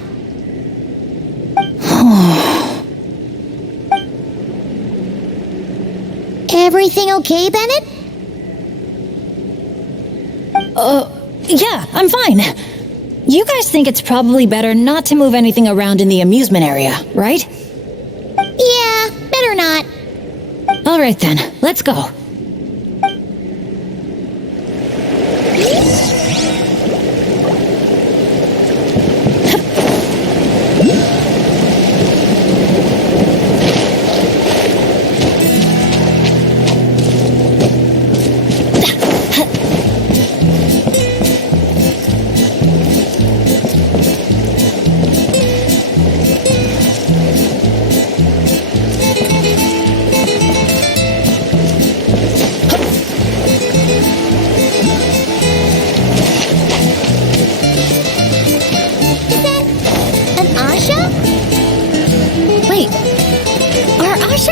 Everything okay, Bennett? Yeah, I'm fine. You guys think it's probably better not to move anything around in the amusement area, right? Yeah, better not. All right then, let's go.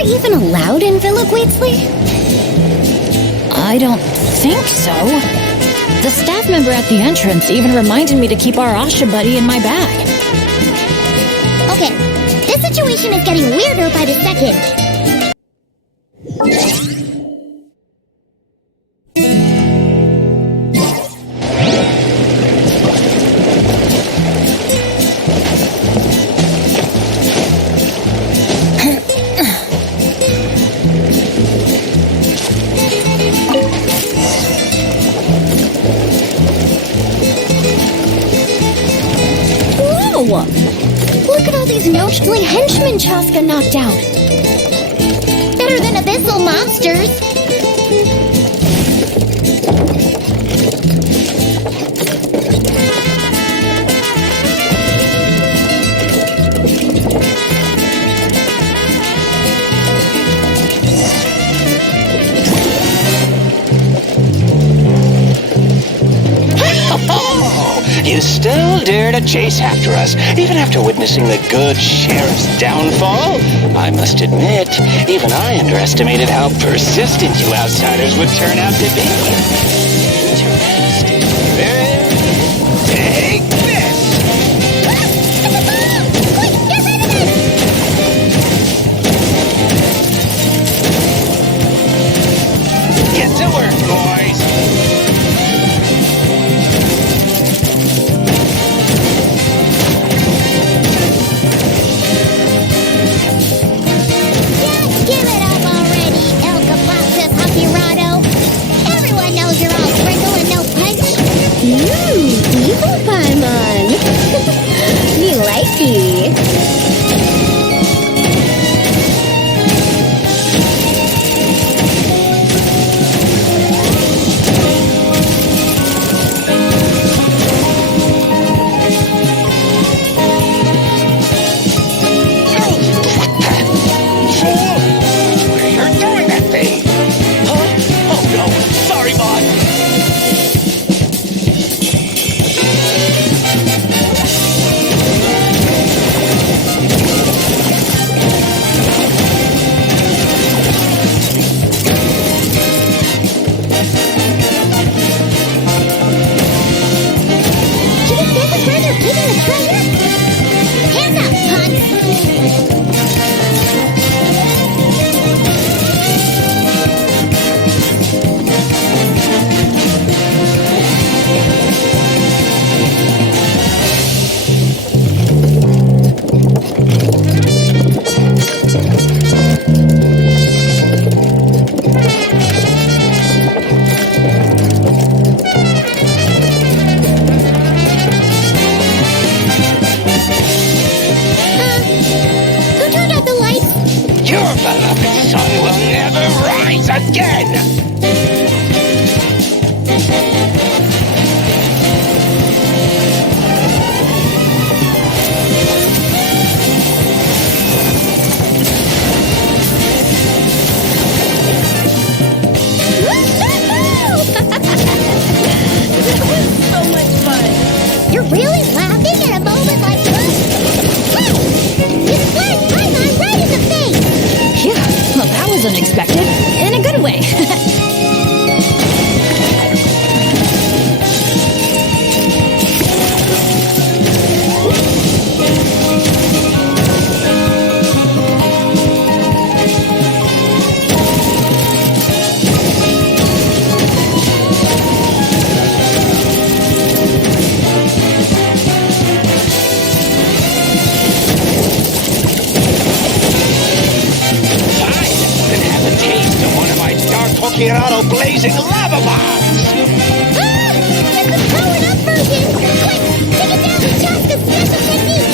Even allowed in Villa Guitzley? I don't think so. The staff member at the entrance even reminded me to keep our Asha buddy in my bag. Okay, this situation is getting weirder by the second. Look at all these Nochtly henchmen Chaska knocked out. Better than abyssal monsters. You still dare to chase after us, even after witnessing the good sheriff's downfall? I must admit, even I underestimated how persistent you outsiders would turn out to be. Interesting. Take this! Quick, get rid of it! Get to work, boys! Evil Paimon. Me likey. You're doing that thing! Huh? Oh no! Sorry, boss! Unexpected, in a good way. Tokirado blazing lava bombs! Ah! It's the powered-up version! Quick! Take it down with Chaska's special technique!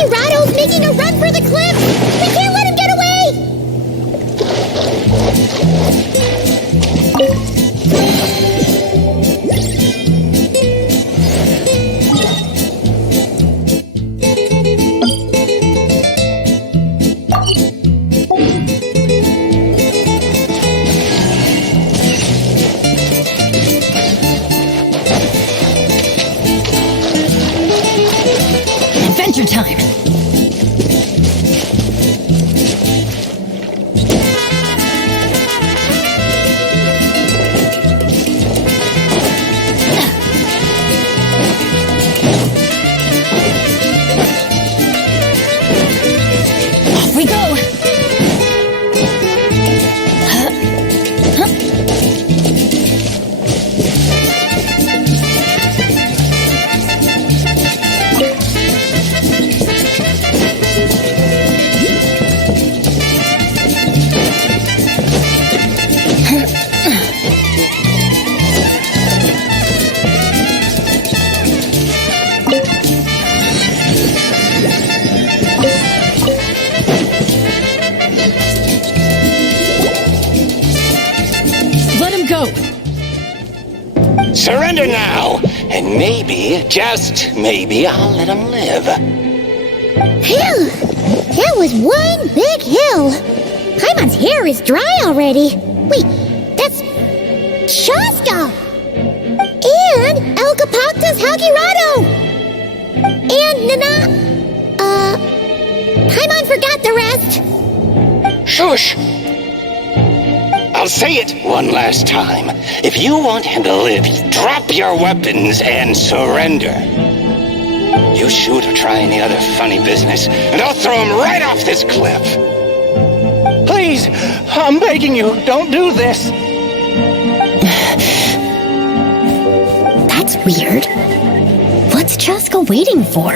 Tokirado's making a run for the cliff! We can't let him get away! Adventure time! Off we go! Let him go! Surrender now, and maybe, just maybe, I'll let him live. Phew! That was one big hill! Paimon's hair is dry already! Wait, that's... Shaska! And Elkapakta's Hagirado! And Nana... Paimon forgot the rest! Shush! I'll say it one last time. If you want him to live, drop your weapons and surrender. You shoot or try any other funny business, and I'll throw him right off this cliff. Please, I'm begging you, don't do this. That's weird. What's Chaska waiting for?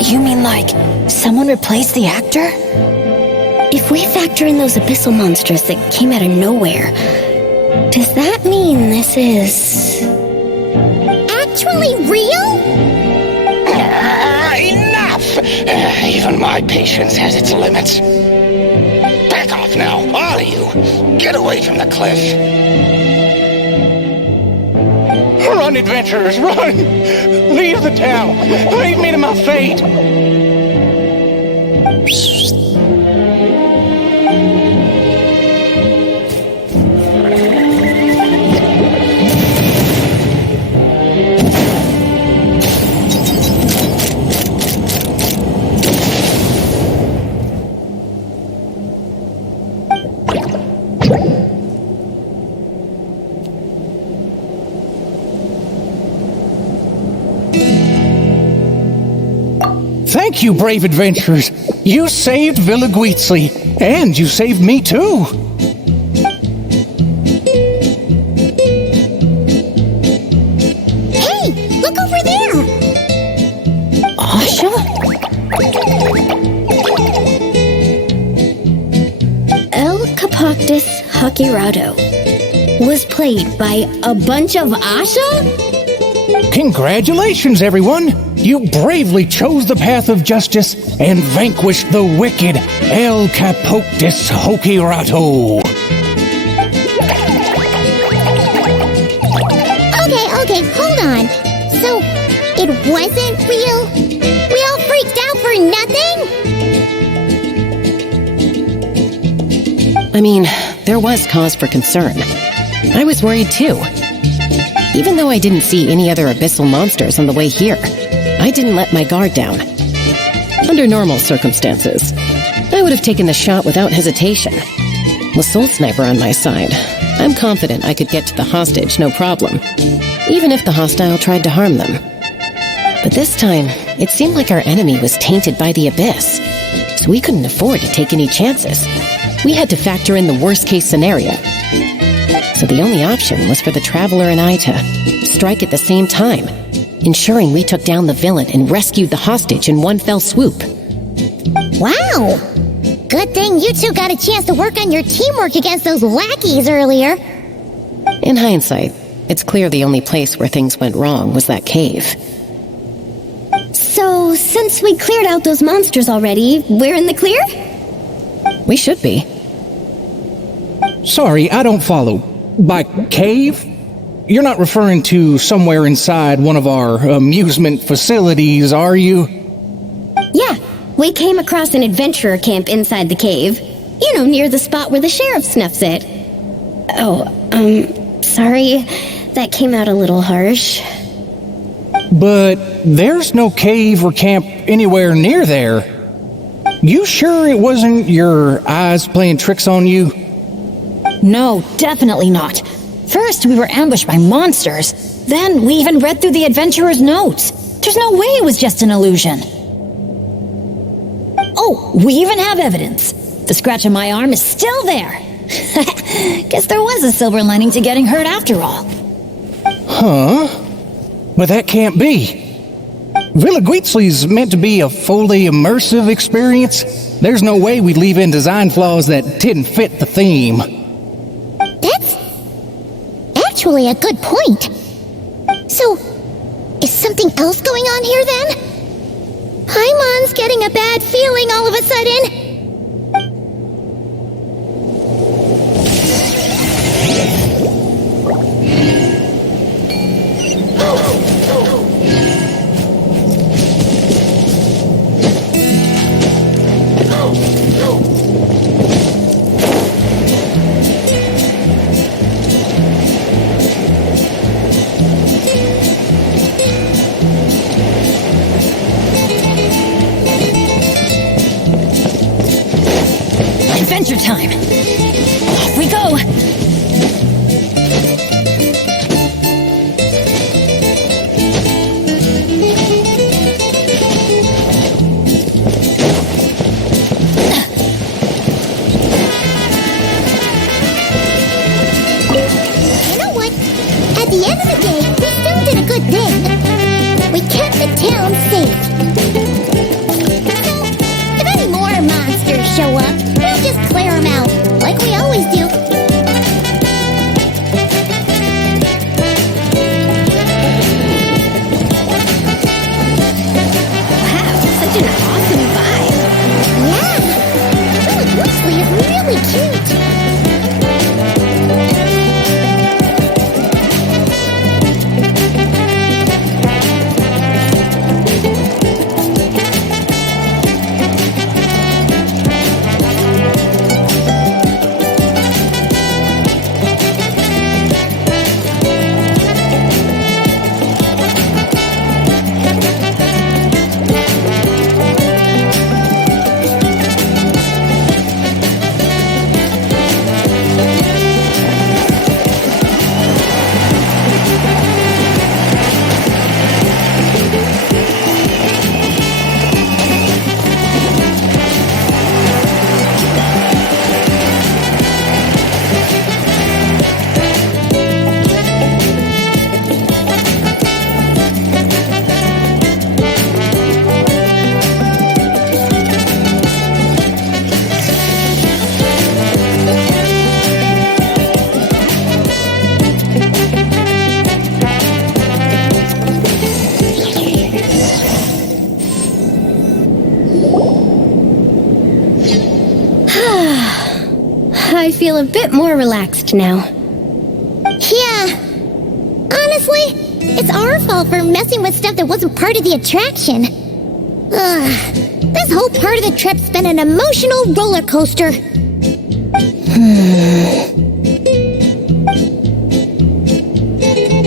You mean like someone replaced the actor? If we factor in those abyssal monsters that came out of nowhere, does that mean this is... Actually real? Enough! Even my patience has its limits. Back off now, all of you. Get away from the cliff. Run, adventurers, run! Leave the town! Leave me to my fate! Thank you, brave adventurers. You saved Villa Guizzi, and you saved me too. Hey, look over there! Asha? El Capoctus Hakirado was played by a bunch of Asha? Congratulations, everyone! You bravely chose the path of justice and vanquished the wicked El Capoctus Hokirato. Okay, hold on. So, it wasn't real? We all freaked out for nothing? I mean, there was cause for concern. I was worried too. Even though I didn't see any other abyssal monsters on the way here, I didn't let my guard down. Under normal circumstances, I would have taken the shot without hesitation. With Soul Sniper on my side, I'm confident I could get to the hostage no problem, even if the hostile tried to harm them. But this time, it seemed like our enemy was tainted by the abyss, so we couldn't afford to take any chances. We had to factor in the worst-case scenario. So the only option was for the Traveler and I to strike at the same time, ensuring we took down the villain and rescued the hostage in one fell swoop. Wow! Good thing you two got a chance to work on your teamwork against those lackeys earlier. In hindsight, it's clear the only place where things went wrong was that cave. So, since we cleared out those monsters already, we're in the clear? We should be. Sorry, I don't follow. By cave? You're not referring to somewhere inside one of our amusement facilities, are you? Yeah, we came across an adventurer camp inside the cave. You know, near the spot where the sheriff snuffs it. Oh, sorry. That came out a little harsh. But there's no cave or camp anywhere near there. You sure it wasn't your eyes playing tricks on you? No, definitely not. First, we were ambushed by monsters. Then, we even read through the adventurer's notes. There's no way it was just an illusion. Oh, we even have evidence. The scratch on my arm is still there. Guess there was a silver lining to getting hurt after all. Huh? But that can't be. Villa Guizzi's meant to be a fully immersive experience. There's no way we'd leave in design flaws that didn't fit the theme. That's actually a good point. So, is something else going on here then? Paimon's getting a bad feeling all of a sudden. Adventure time. Off we go. You know what? At the end of the day, we still did a good thing. We kept the town safe. So, if any more monsters show up, we'll just clear them out, like we I feel a bit more relaxed now. Yeah. Honestly, it's our fault for messing with stuff that wasn't part of the attraction. Ugh. This whole part of the trip's been an emotional roller coaster.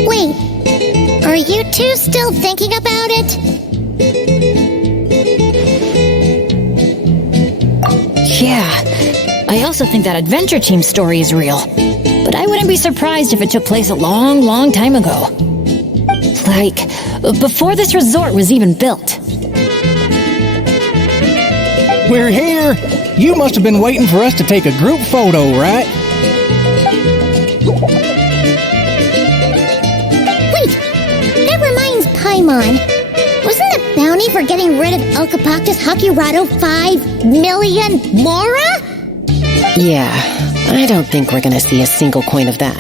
Wait, are you two still thinking about it? Yeah, I also think that Adventure Team story is real. But I wouldn't be surprised if it took place a long, long time ago. Like, before this resort was even built. We're here! You must have been waiting for us to take a group photo, right? Wait, that reminds Paimon. Wasn't the bounty for getting rid of Elcapactus Hakurato 5 million Mora? Yeah, I don't think we're gonna see a single coin of that.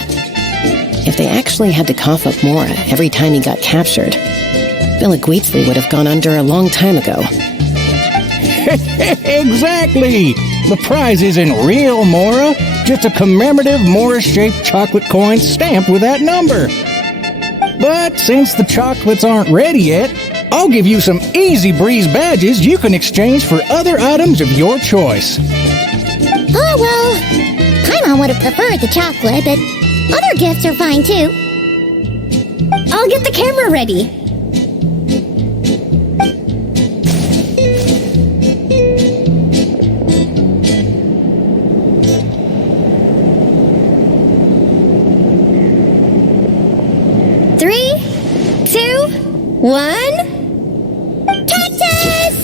If they actually had to cough up Mora every time he got captured, Villaguizli would have gone under a long time ago. Exactly! The prize isn't real Mora, just a commemorative Mora-shaped chocolate coin stamped with that number. But since the chocolates aren't ready yet, I'll give you some easy breeze badges you can exchange for other items of your choice. Oh, well, Paimon would have preferred the chocolate, but other gifts are fine too. I'll get the camera ready. Three, two, one. Cactus!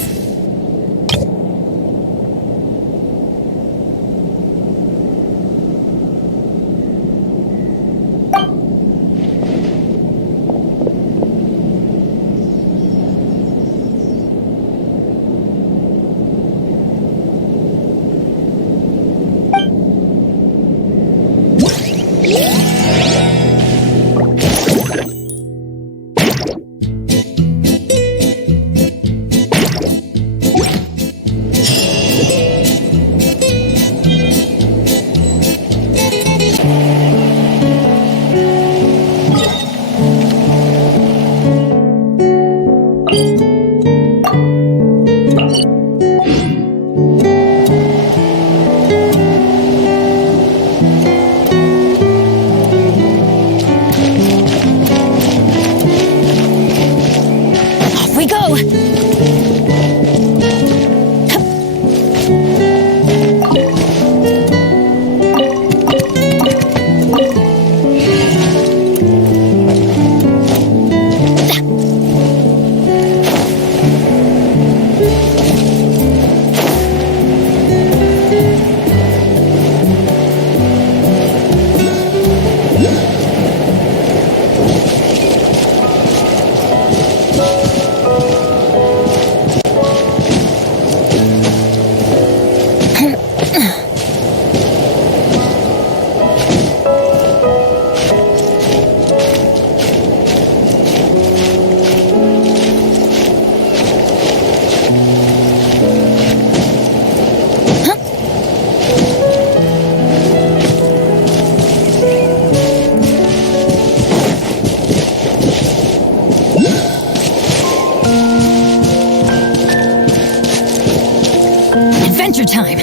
Adventure time!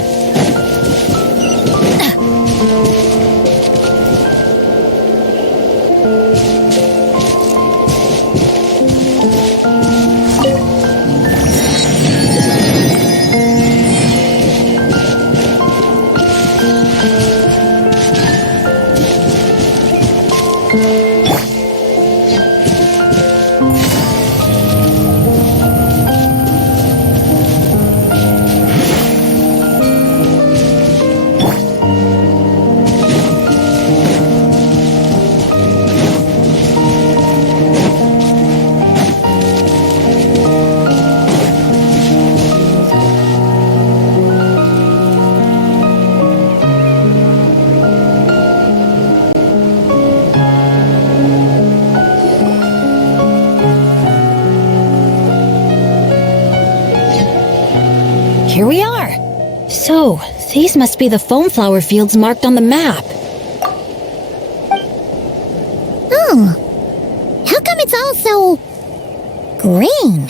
Here we are. So, These must be the foam flower fields marked on the map. Oh, how come it's all so green?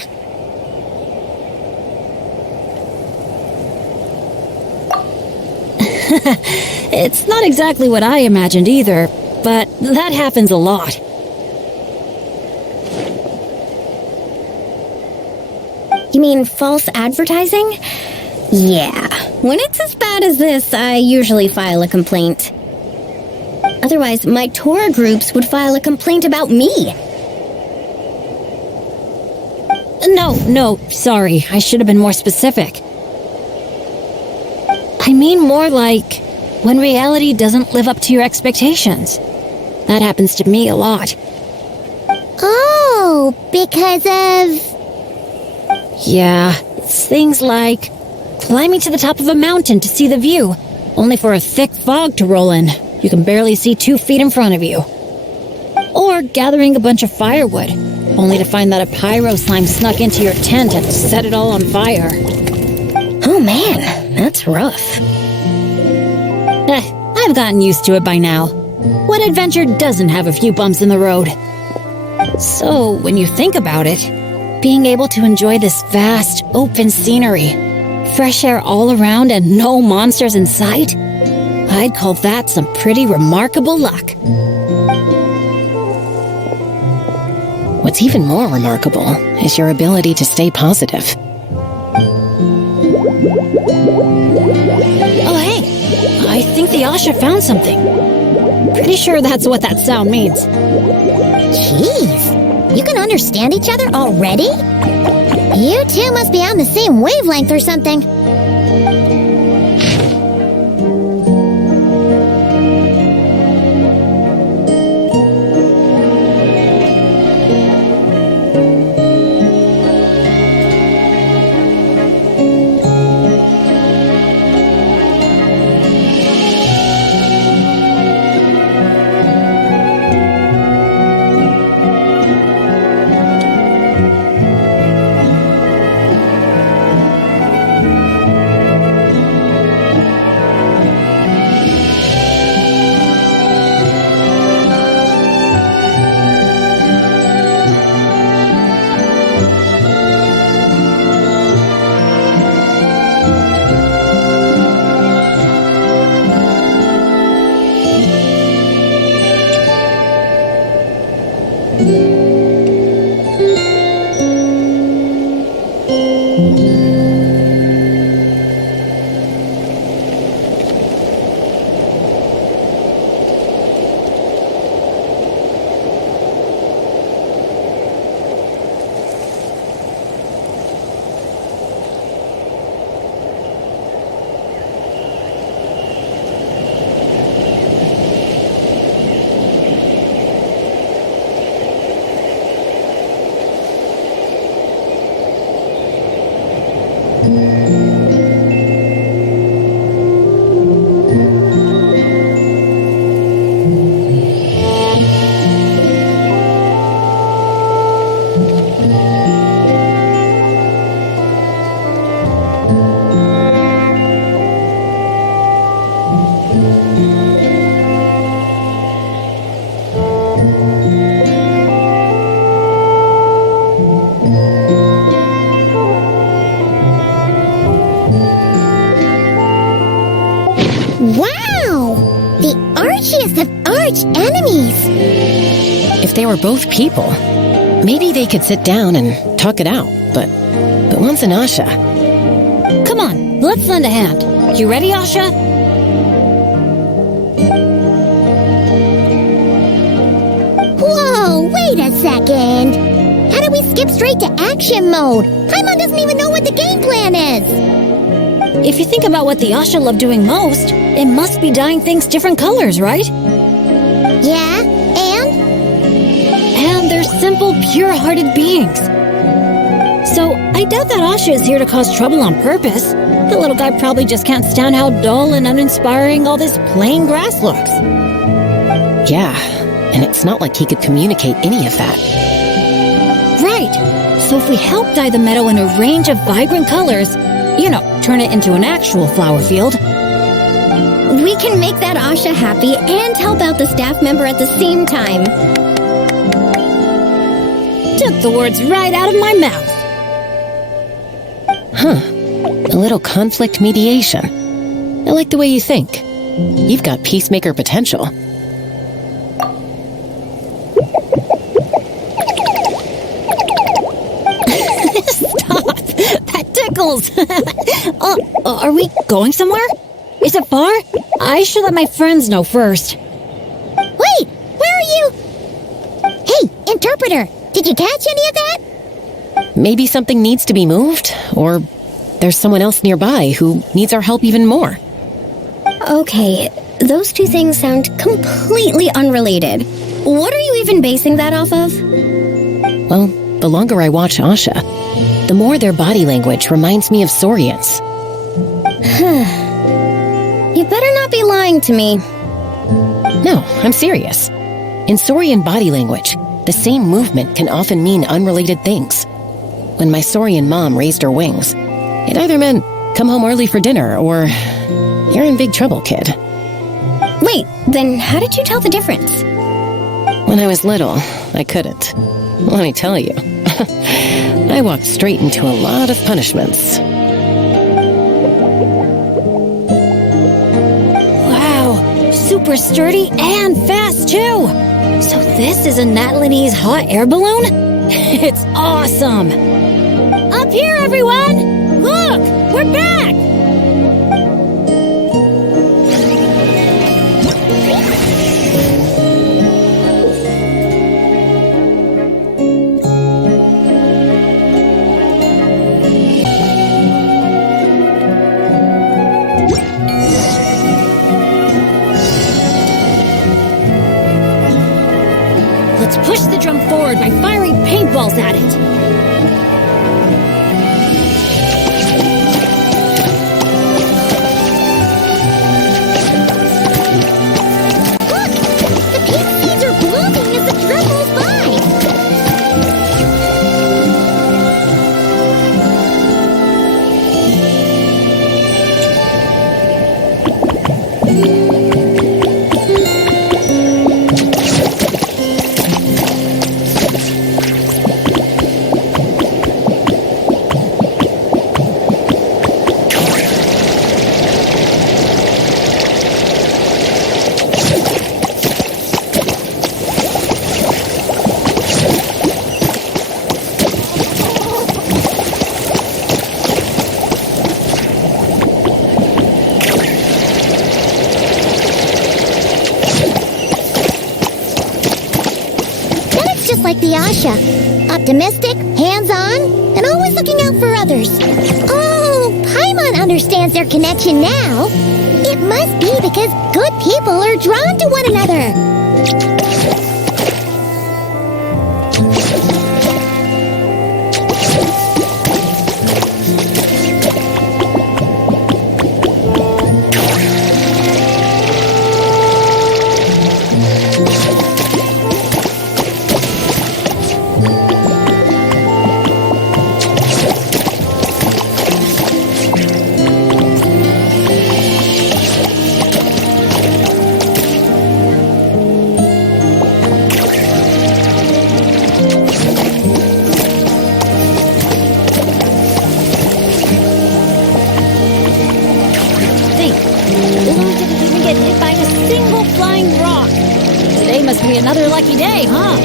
It's not exactly what I imagined either, but that happens a lot. You mean false advertising? Yeah. When it's as bad as this, I usually file a complaint. Otherwise, my tour groups would file a complaint about me. No, sorry. I should have been more specific. I mean more like when reality doesn't live up to your expectations. That happens to me a lot. Oh, because of... Yeah, it's things like climbing to the top of a mountain to see the view, only for a thick fog to roll in. You can barely see 2 feet in front of you. Or gathering a bunch of firewood, only to find that a pyro slime snuck into your tent and set it all on fire. Oh man, that's rough. I've gotten used to it by now. What adventure doesn't have a few bumps in the road? So, when you think about it, being able to enjoy this vast, open scenery, fresh air all around and no monsters in sight, I'd call that some pretty remarkable luck. What's even more remarkable is your ability to stay positive. Oh, hey! I think the Asha found something. Pretty sure that's what that sound means. Jeez, you can understand each other already? You two must be on the same wavelength or something. Wow! The archiest of arch enemies! If they were both people, maybe they could sit down and talk it out, but one's an Asha. Come on, let's lend a hand. You ready, Asha? Whoa, wait a second! How did we skip straight to action mode? Paimon doesn't even know what the game plan is! If you think about what the Asha love doing most, it must be dyeing things different colors, right? Yeah, And they're simple, pure-hearted beings. So, I doubt that Asha is here to cause trouble on purpose. The little guy probably just can't stand how dull and uninspiring all this plain grass looks. Yeah, and it's not like he could communicate any of that. Right. So if we help dye the meadow in a range of vibrant colors, turn it into an actual flower field, can make that Asha happy and help out the staff member at the same time. Took the words right out of my mouth. A little conflict mediation. I like the way you think. You've got peacemaker potential. Stop! That tickles! Are we going somewhere? Is it far? I should let my friends know first. Wait, where are you? Hey, interpreter, did you catch any of that? Maybe something needs to be moved, or there's someone else nearby who needs our help even more. Okay, those two things sound completely unrelated. What are you even basing that off of? Well, the longer I watch Asha, the more their body language reminds me of Saurians. You better not be lying to me. No, I'm serious. In Saurian body language, the same movement can often mean unrelated things. When my Saurian mom raised her wings, it either meant come home early for dinner or you're in big trouble, kid. Wait, then how did you tell the difference? When I was little, I couldn't. Let me tell you, I walked straight into a lot of punishments. Wow, super sturdy and fast too. So this is a Natlanese hot air balloon? It's awesome. Up here, everyone! Look, we're back! Let's push the drum forward by firing paintballs at it. Like the Asha. Optimistic, hands-on, and always looking out for others. Oh, Paimon understands their connection now. It must be because good people are drawn to one another. Must be another lucky day, huh?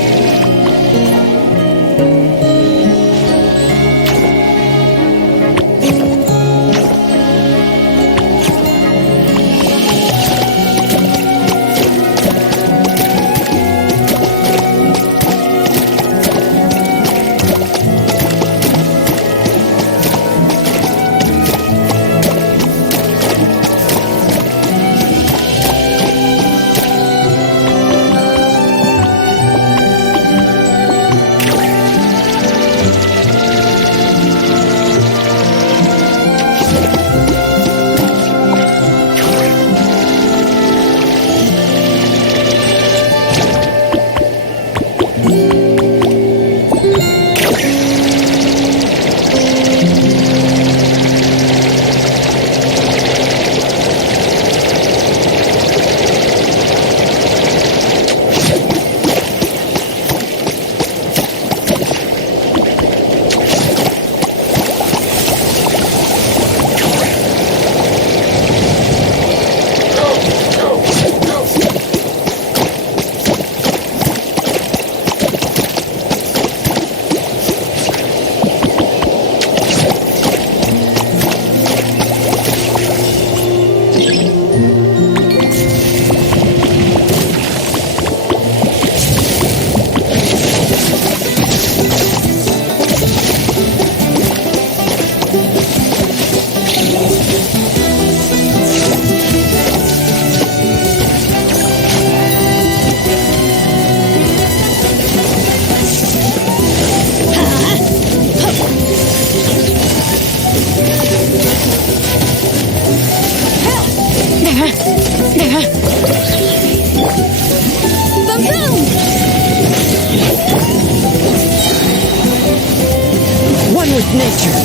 blizzard.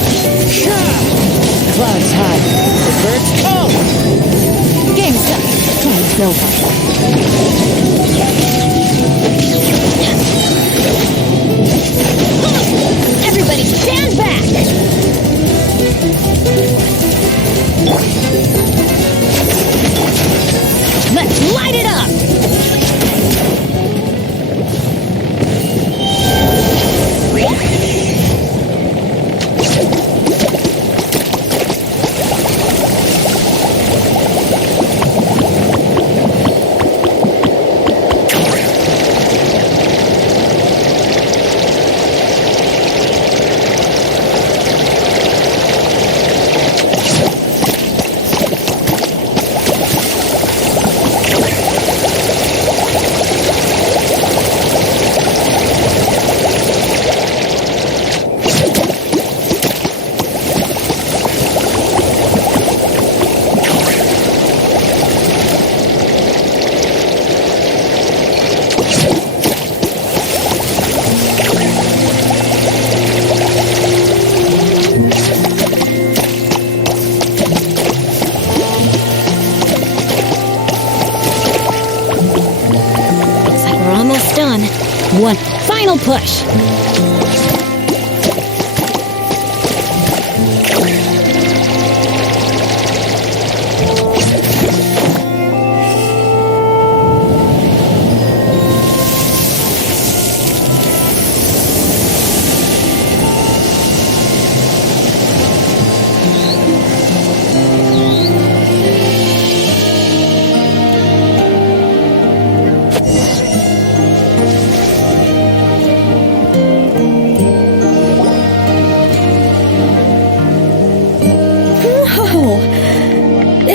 Clouds high, the birds come. Game's up. Fight's over. Everybody stand back! Let's light it up! One final push.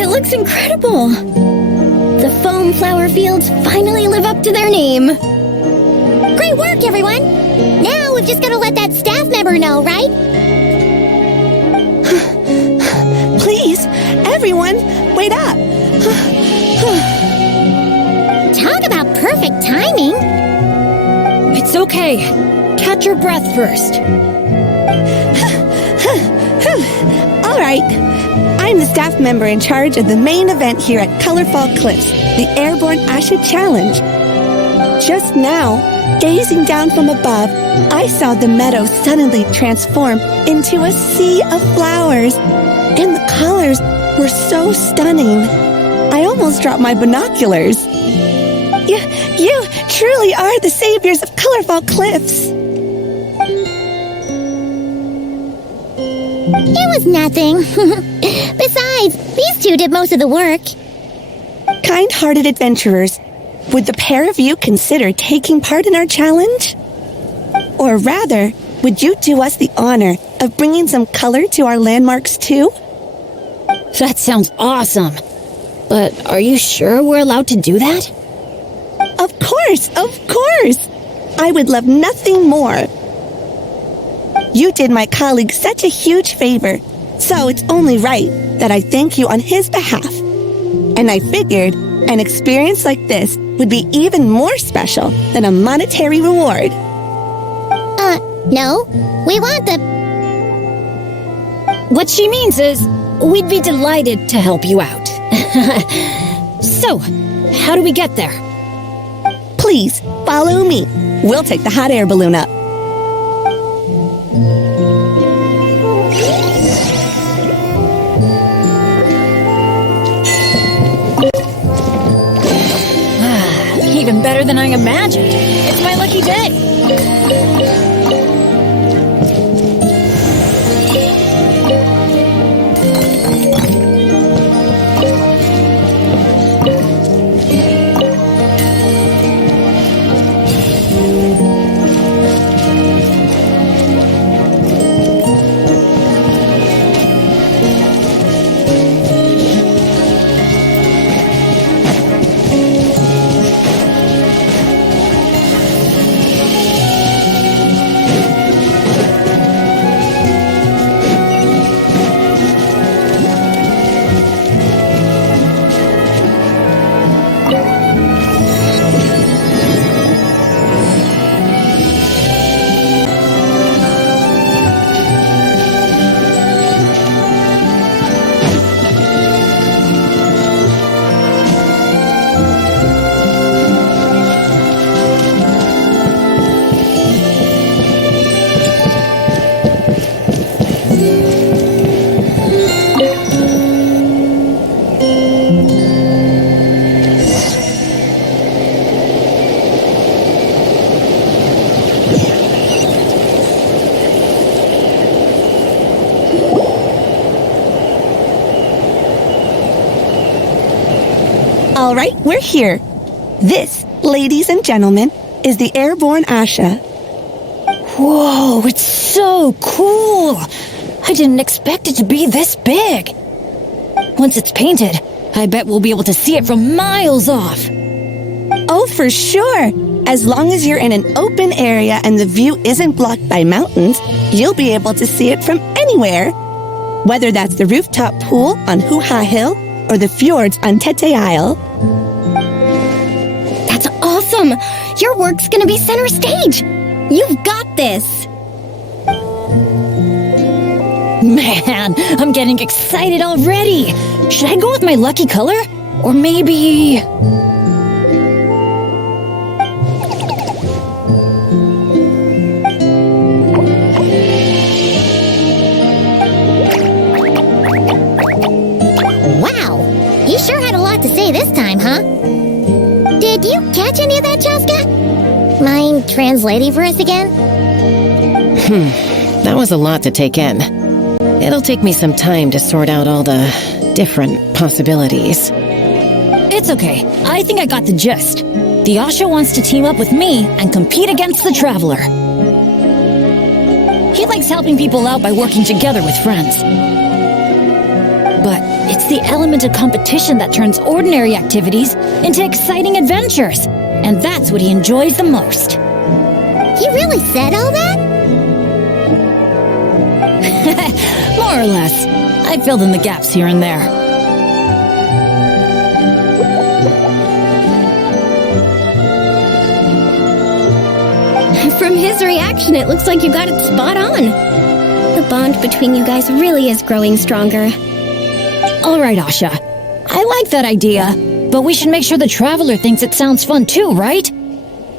Looks incredible! The foam flower fields finally live up to their name. Great work, everyone! Now we've just gotta let that staff member know, right? Please, everyone, wait up! Talk about perfect timing! It's okay. Catch your breath first. All right. I'm the staff member in charge of the main event here at Colorful Cliffs, the Airborne Asha Challenge. Just now, gazing down from above, I saw the meadow suddenly transform into a sea of flowers, and the colors were so stunning. I almost dropped my binoculars. You truly are the saviors of Colorful Cliffs. It was nothing. Besides, these two did most of the work. Kind-hearted adventurers, would the pair of you consider taking part in our challenge? Or rather, would you do us the honor of bringing some color to our landmarks too? That sounds awesome. But are you sure we're allowed to do that? Of course! I would love nothing more. You did my colleague such a huge favor, so it's only right that I thank you on his behalf. And I figured an experience like this would be even more special than a monetary reward. No. We want the... What she means is, we'd be delighted to help you out. So, how do we get there? Please, follow me. We'll take the hot air balloon up. Even better than I imagined. It's my lucky day. All right, we're here. This, ladies and gentlemen, is the airborne Asha. Whoa, it's so cool! I didn't expect it to be this big. Once it's painted, I bet we'll be able to see it from miles off. Oh, for sure. As long as you're in an open area and the view isn't blocked by mountains, you'll be able to see it from anywhere. Whether that's the rooftop pool on Hoo-Ha Hill or the fjords on Tete Isle. That's awesome! Your work's gonna be center stage! You've got this! Man, I'm getting excited already! Should I go with my lucky color? Or maybe... Wow, you sure had a lot to say this time, huh? Did you catch any of that, Chaska? Mind translating for us again? That was a lot to take in. It'll take me some time to sort out all the different possibilities. It's okay. I think I got the gist. The Asha wants to team up with me and compete against the Traveler. He likes helping people out by working together with friends. But it's the element of competition that turns ordinary activities into exciting adventures. And that's what he enjoys the most. He really said all that? More or less. I filled in the gaps here and there. From his reaction, it looks like you got it spot on. The bond between you guys really is growing stronger. All right, Asha. I like that idea, but we should make sure the Traveler thinks it sounds fun too, right?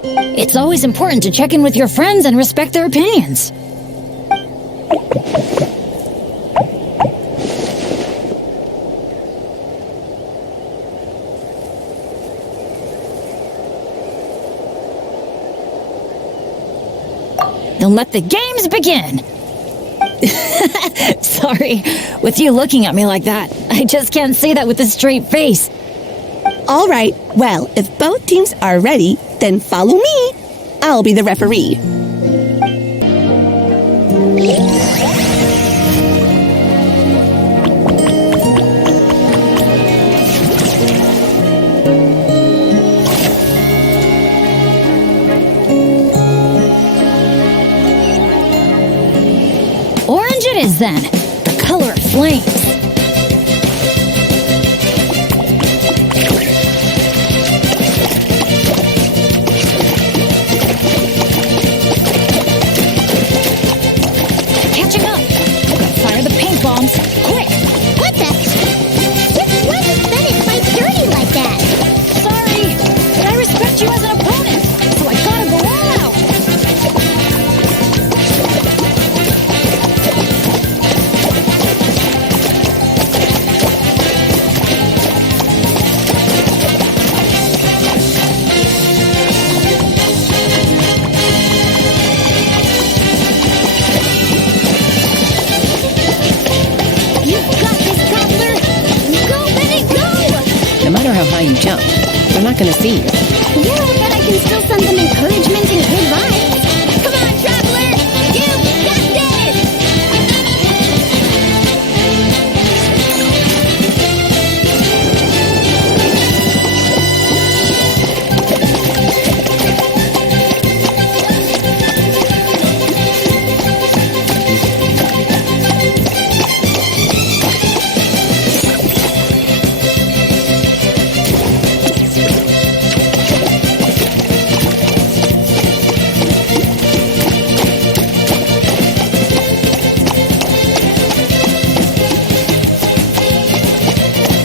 It's always important to check in with your friends and respect their opinions. Then let the games begin! Sorry, with you looking at me like that, I just can't say that with a straight face. All right, well, if both teams are ready, then follow me. I'll be the referee. Orange it is then, the color of flames. Catching up. Fire the paint bombs, quick! What the? Since when did Bennett fight dirty like that? Sorry, but I respect you as an opponent, so I gotta go all out. You've got this, Traveler! Go, Bennett, go! No matter how high you jump, they're not gonna see you. Yeah, but I can still send them encouragement and good vibes. Come on, Traveler! You've got this!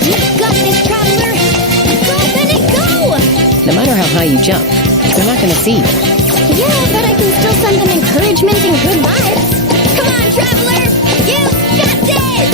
You've got this, Traveler! Go, Bennett, go! No matter how high you jump, they're not gonna see you. Yeah, but I can still send them encouragement and good vibes. Come on, Traveler! You've got this!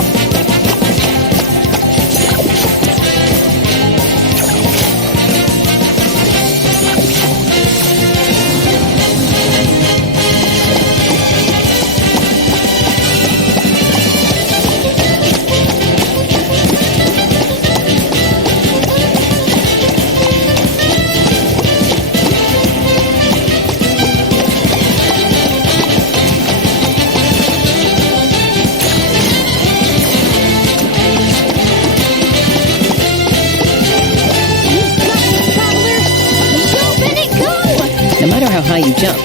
high you jump.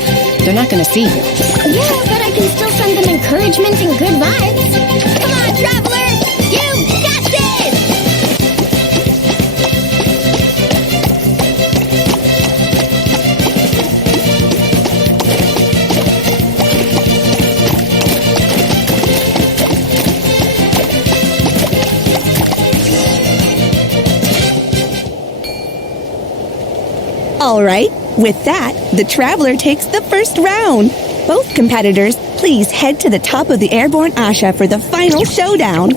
They're not gonna see you. Yeah, but I can still send them encouragement and good vibes. Come on, traveler! You got this! All right, with that, the Traveler takes the first round. Both competitors, please head to the top of the airborne Asha for the final showdown.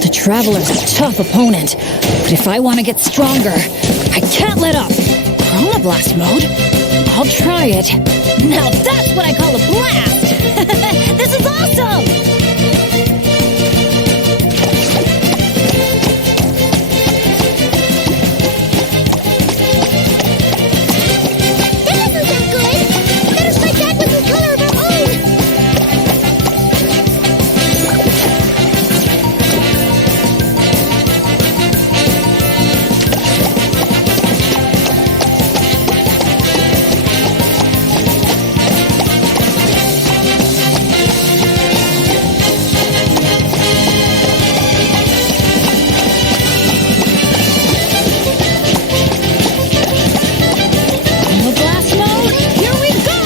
The Traveler's a tough opponent, but if I want to get stronger, I can't let up. Chroma Blast mode? I'll try it. Now that's what I call a blast! This is awesome! That doesn't sound good. Better strike back with some color of our own. Chroma Blast mode? Here we go!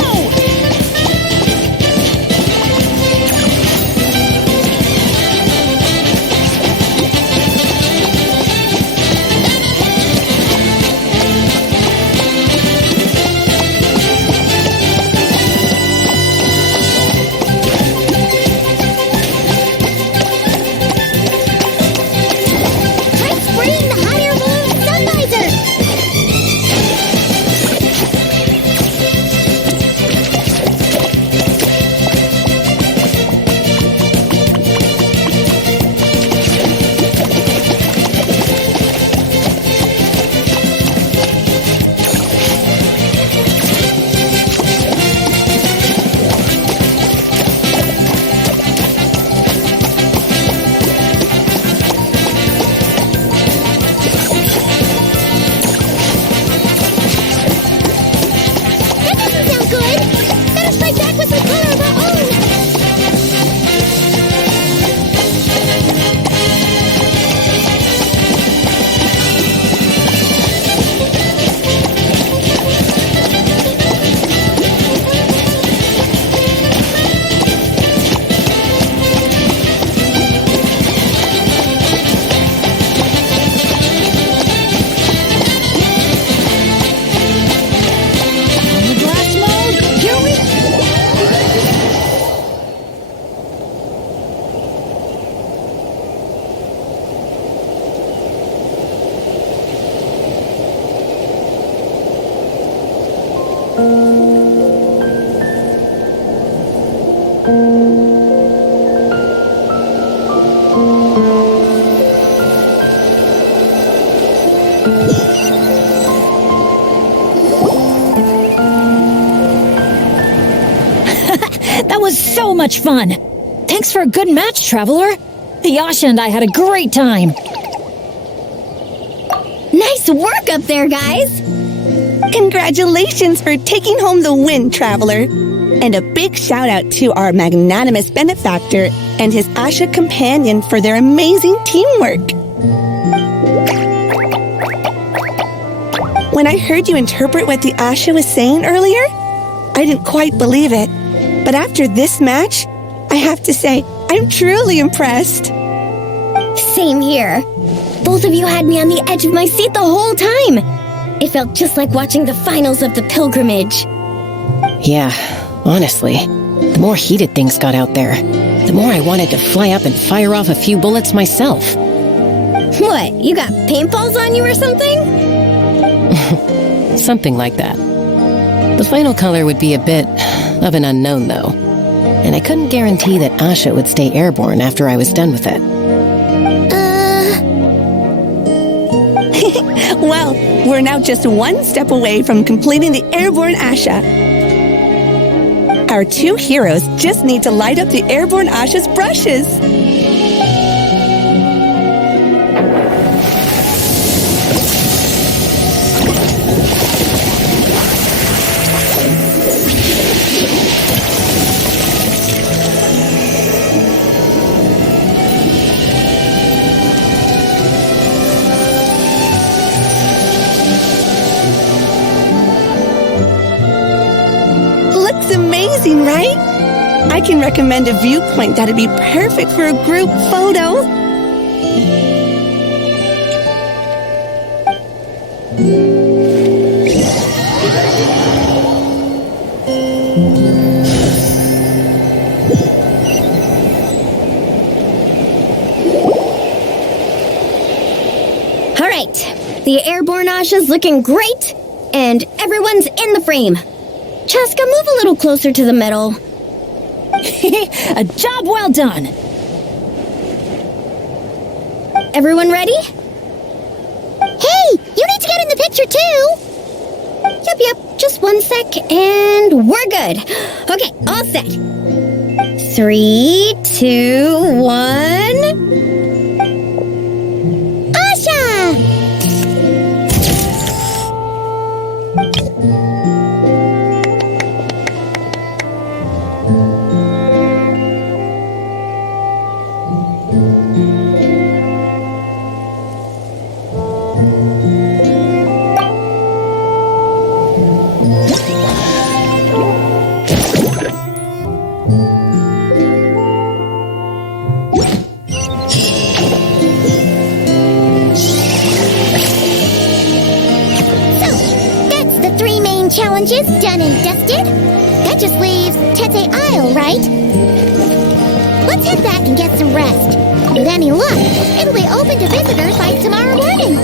Try spraying the hot air balloon sun visor. That doesn't sound good. Better strike back with some color of our own. Chroma Blast mode? Here we That was so much fun! Thanks for a good match, Traveler! Yasha and I had a great time! Nice work up there, guys! Congratulations for taking home the win, Traveler. And a big shout out to our magnanimous benefactor and his Asha companion for their amazing teamwork. When I heard you interpret what the Asha was saying earlier, I didn't quite believe it. But after this match, I have to say, I'm truly impressed. Same here. Both of you had me on the edge of my seat the whole time. It felt just like watching the finals of the pilgrimage. Yeah, honestly, the more heated things got out there, the more I wanted to fly up and fire off a few bullets myself. What, you got paintballs on you or something? Something like that. The final color would be a bit of an unknown, though. And I couldn't guarantee that Asha would stay airborne after I was done with it. Well, We're now just one step away from completing the airborne Asha. Our two heroes just need to light up the airborne Asha's brushes. Looks amazing, right? I can recommend a viewpoint that'd be perfect for a group photo. All right, the airborne Asha's looking great, and everyone's in the frame. Chaska, move a little closer to the middle. A job well done. Everyone ready? Hey, you need to get in the picture too! Yep, just 1 sec, and we're good. Okay, all set. 3, 2, 1... Asha! Challenges done and dusted. That just leaves Tete Isle, right? Let's head back and get some rest. With any luck, it'll be open to visitors by tomorrow morning.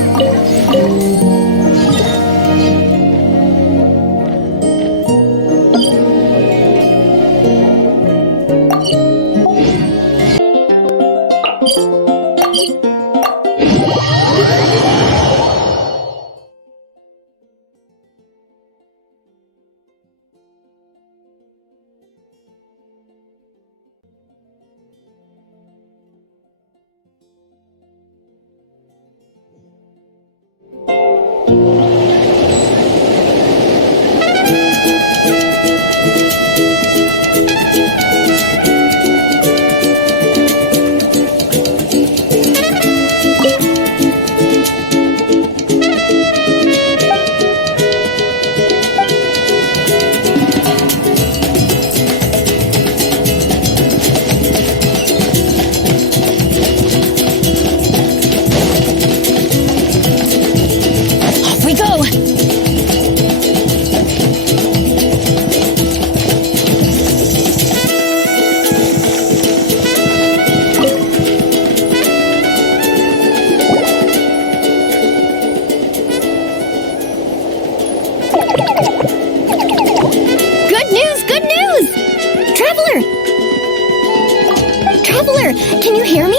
Can you hear me?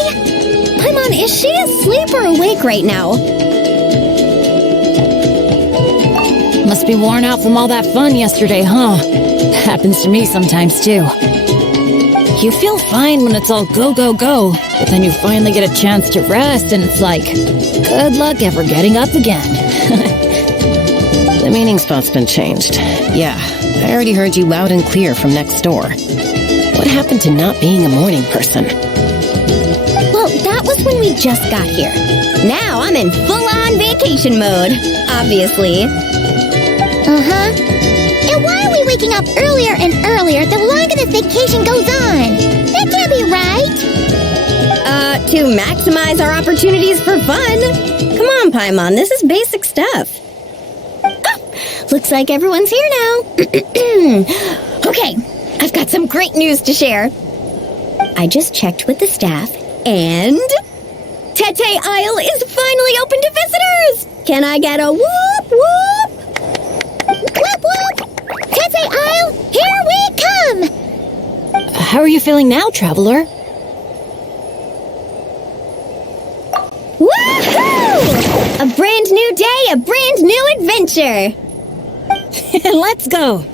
Paimon, is she asleep or awake right now? Must be worn out from all that fun yesterday, huh? Happens to me sometimes, too. You feel fine when it's all go, go, go, but then you finally get a chance to rest and it's like, good luck ever getting up again. The meeting spot's been changed. Yeah, I already heard you loud and clear from next door. What happened to not being a morning person? Well, that was when we just got here. Now I'm in full-on vacation mode, obviously. Uh-huh. And why are we waking up earlier and earlier the longer this vacation goes on? That can't be right. To maximize our opportunities for fun. Come on, Paimon, this is basic stuff. Looks like everyone's here now. Okay, I've got some great news to share. I just checked with the staff, and Tete Isle is finally open to visitors! Can I get a whoop whoop? Whoop whoop! Tete Isle, here we come! How are you feeling now, traveler? Woohoo! A brand new day a brand new adventure! Let's go.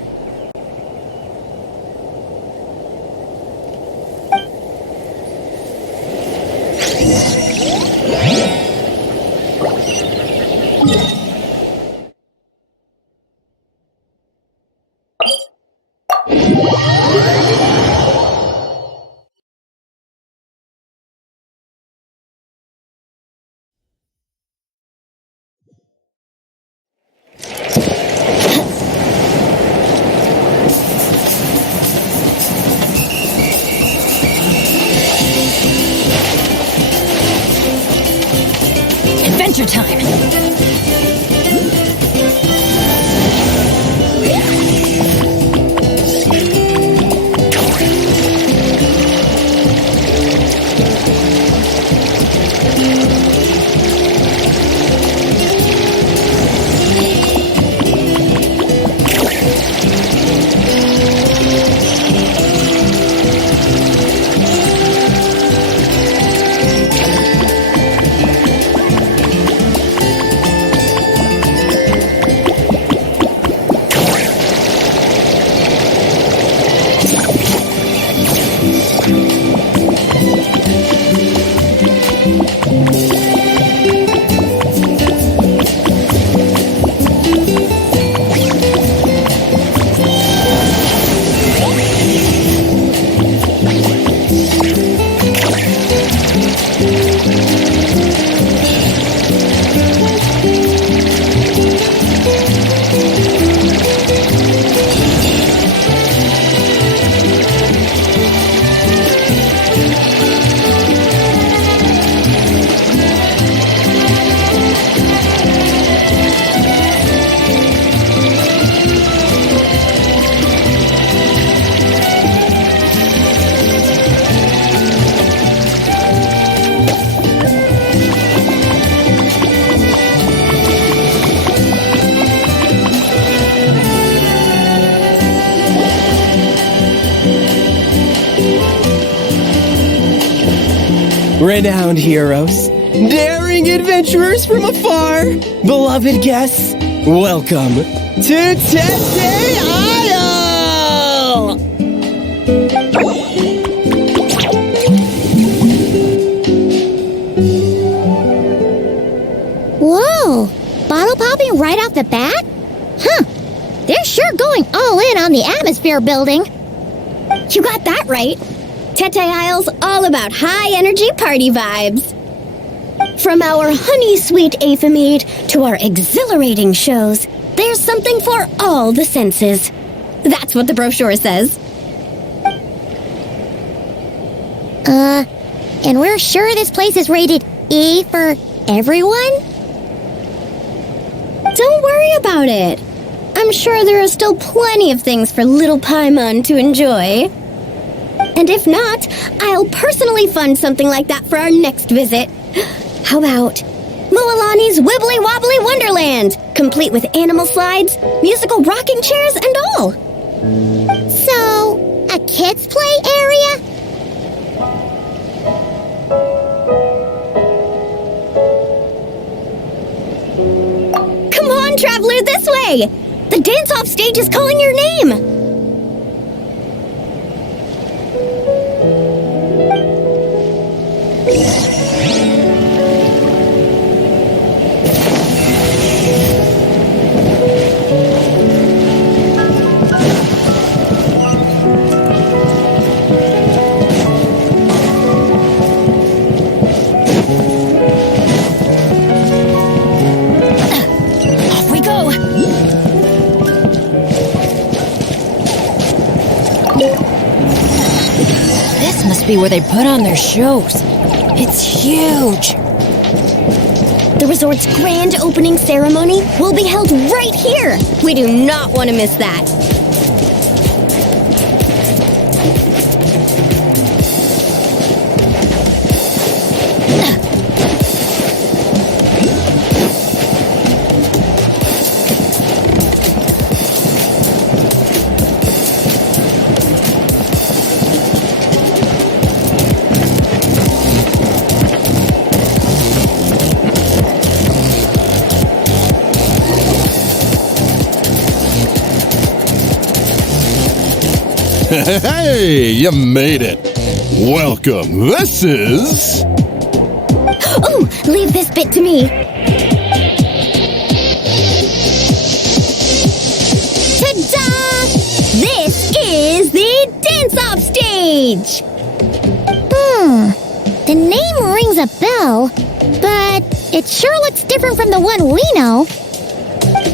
Adventure time. Renowned heroes, daring adventurers from afar, beloved guests, welcome to Tete Isle! Whoa! Bottle popping right off the bat? Huh. They're sure going all in on the atmosphere building. You got that right. Tete Isle's all about high-energy party vibes. From our honey-sweet aphemide to our exhilarating shows, there's something for all the senses. That's what the brochure says. And we're sure this place is rated E for everyone? Don't worry about it. I'm sure there are still plenty of things for little Paimon to enjoy. And if not, I'll personally fund something like that for our next visit. How about Mualani's Wibbly Wobbly Wonderland, complete with animal slides, musical rocking chairs, and all. So, a kids' play area? Come on, traveler, this way! The dance-off stage is calling your name! Where they put on their shows. It's huge. The resort's grand opening ceremony will be held right here. We do not want to miss that. Hey, you made it. Welcome. This is... Oh, leave this bit to me. Ta-da! This is the dance-off stage! The name rings a bell, but it sure looks different from the one we know.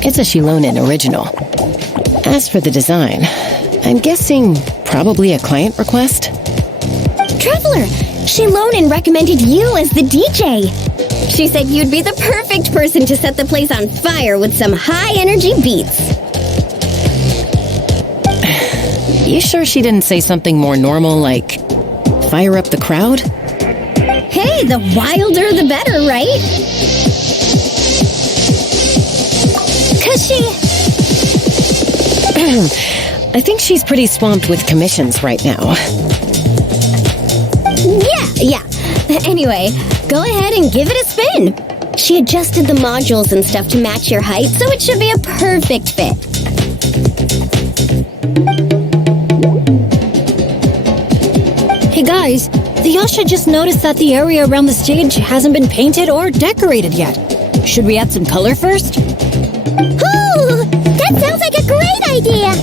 It's a Shilonen original. As for the design, I'm guessing probably a client request? Traveler, Shilonen recommended you as the DJ. She said you'd be the perfect person to set the place on fire with some high-energy beats. You sure she didn't say something more normal like fire up the crowd? Hey, the wilder the better, right? 'Cause I think she's pretty swamped with commissions right now. Yeah. Anyway, go ahead and give it a spin. She adjusted the modules and stuff to match your height, so it should be a perfect fit. Hey guys, the Yasha just noticed that the area around the stage hasn't been painted or decorated yet. Should we add some color first? Ooh, that sounds like a great idea!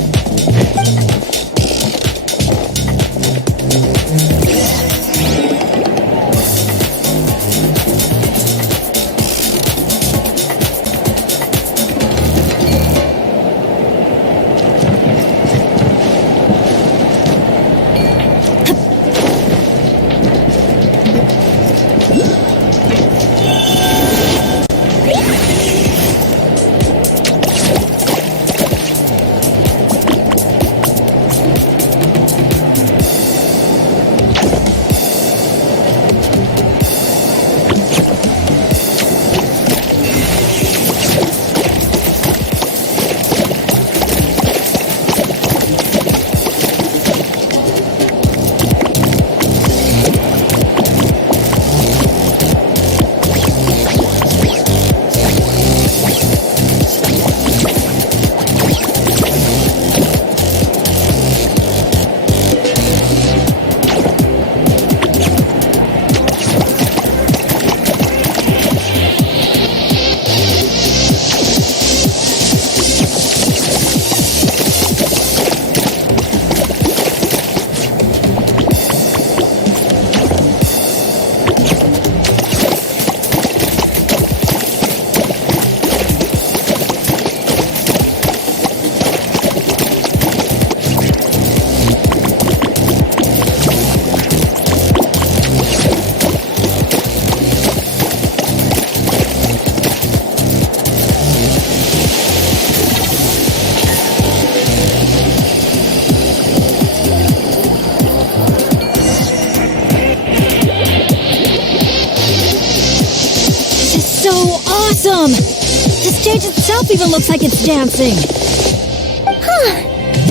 Awesome! The stage itself even looks like it's dancing.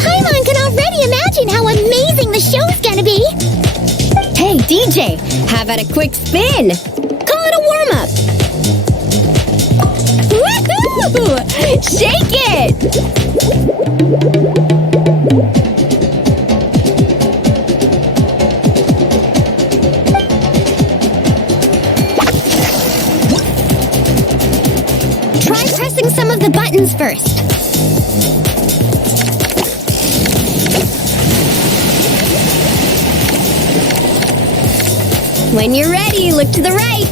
Paimon can already imagine how amazing the show's gonna be. Hey, DJ, how about a quick spin? Call it a warm-up. Woohoo! Shake it! Some of the buttons first. When you're ready, look to the right.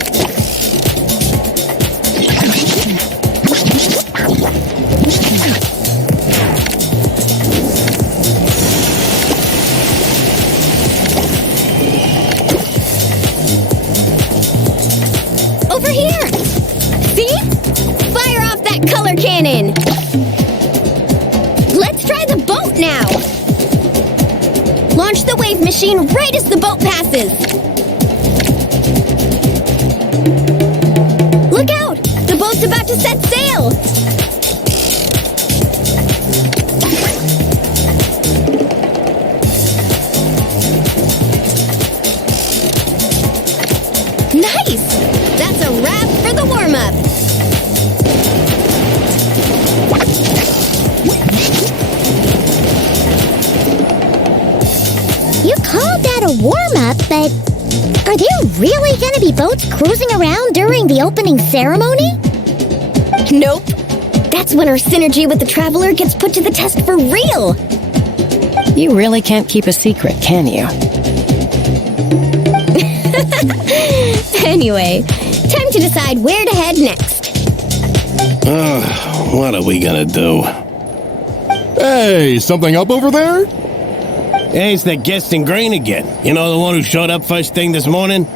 Over here. See? Fire off that color cannon! Let's try the boat now! Launch the wave machine right as the boat passes! Look out! The boat's about to set sail! Nice! That's a wrap for the warm-up! that a warm-up, but are there really gonna be boats cruising around during the opening ceremony? Nope. That's when our synergy with the Traveler gets put to the test for real. You really can't keep a secret, can you? Anyway, time to decide where to head next. What are we gonna do? Hey, something up over there? Hey, it's the guest in green again. You know, the one who showed up first thing this morning?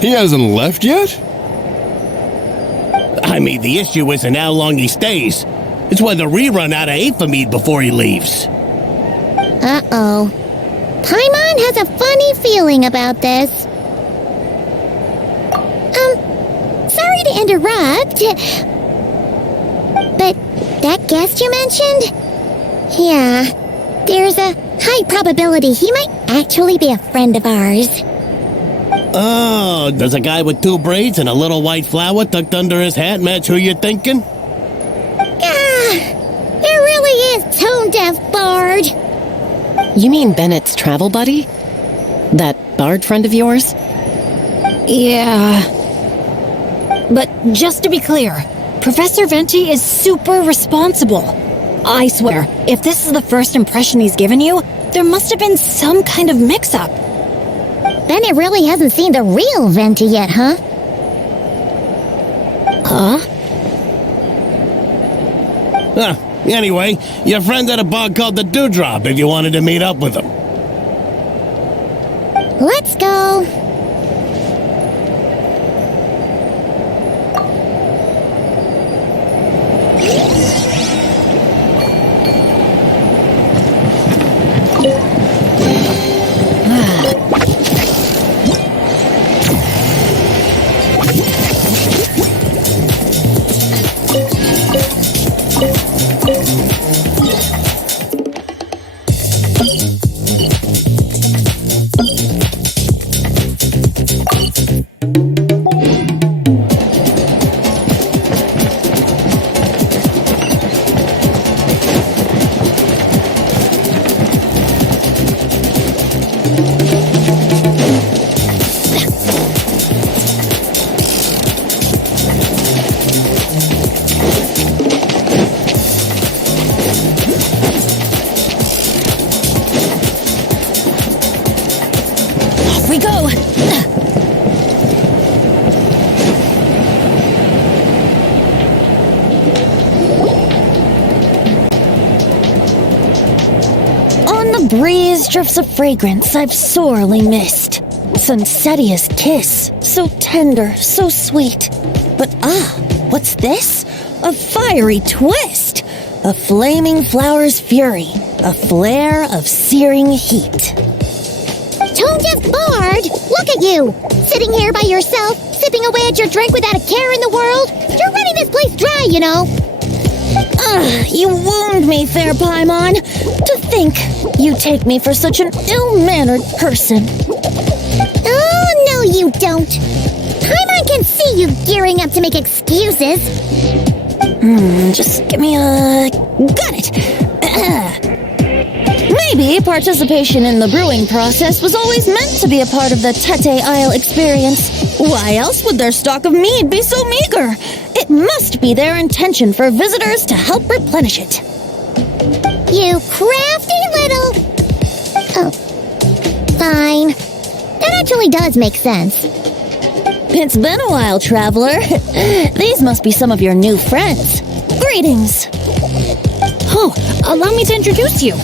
He hasn't left yet? I mean, the issue isn't how long he stays. It's whether we run out of Aphemide before he leaves. Uh-oh. Paimon has a funny feeling about this. Sorry to interrupt, but that guest you mentioned? Yeah, there's a high probability he might actually be a friend of ours. Oh, does a guy with 2 braids and a little white flower tucked under his hat match who you're thinking? It really is Tone Deaf Bard. You mean Bennett's travel buddy? That bard friend of yours? Yeah. But just to be clear, Professor Venti is super responsible. I swear, if this is the first impression he's given you, there must have been some kind of mix-up. Bennett really hasn't seen the real Venti yet, huh? Huh? Anyway, your friend at a bar called the Dewdrop if you wanted to meet up with him. Let's go. We go! On the breeze drifts a fragrance I've sorely missed. Sunsetia's kiss, so tender, so sweet. But what's this? A fiery twist! A flaming flower's fury, a flare of searing heat. Tone Deaf Bard, look at you! Sitting here by yourself, sipping away at your drink without a care in the world. You're running this place dry, you know. You wound me, fair Paimon. To think you take me for such an ill-mannered person. Oh, no you don't. Paimon can see you gearing up to make excuses. Just give me a... Got it! Maybe participation in the brewing process was always meant to be a part of the Tete Isle experience. Why else would their stock of mead be so meager? It must be their intention for visitors to help replenish it. You crafty little... Oh. Fine. That actually does make sense. It's been a while, traveler. These must be some of your new friends. Greetings. Oh, allow me to introduce you.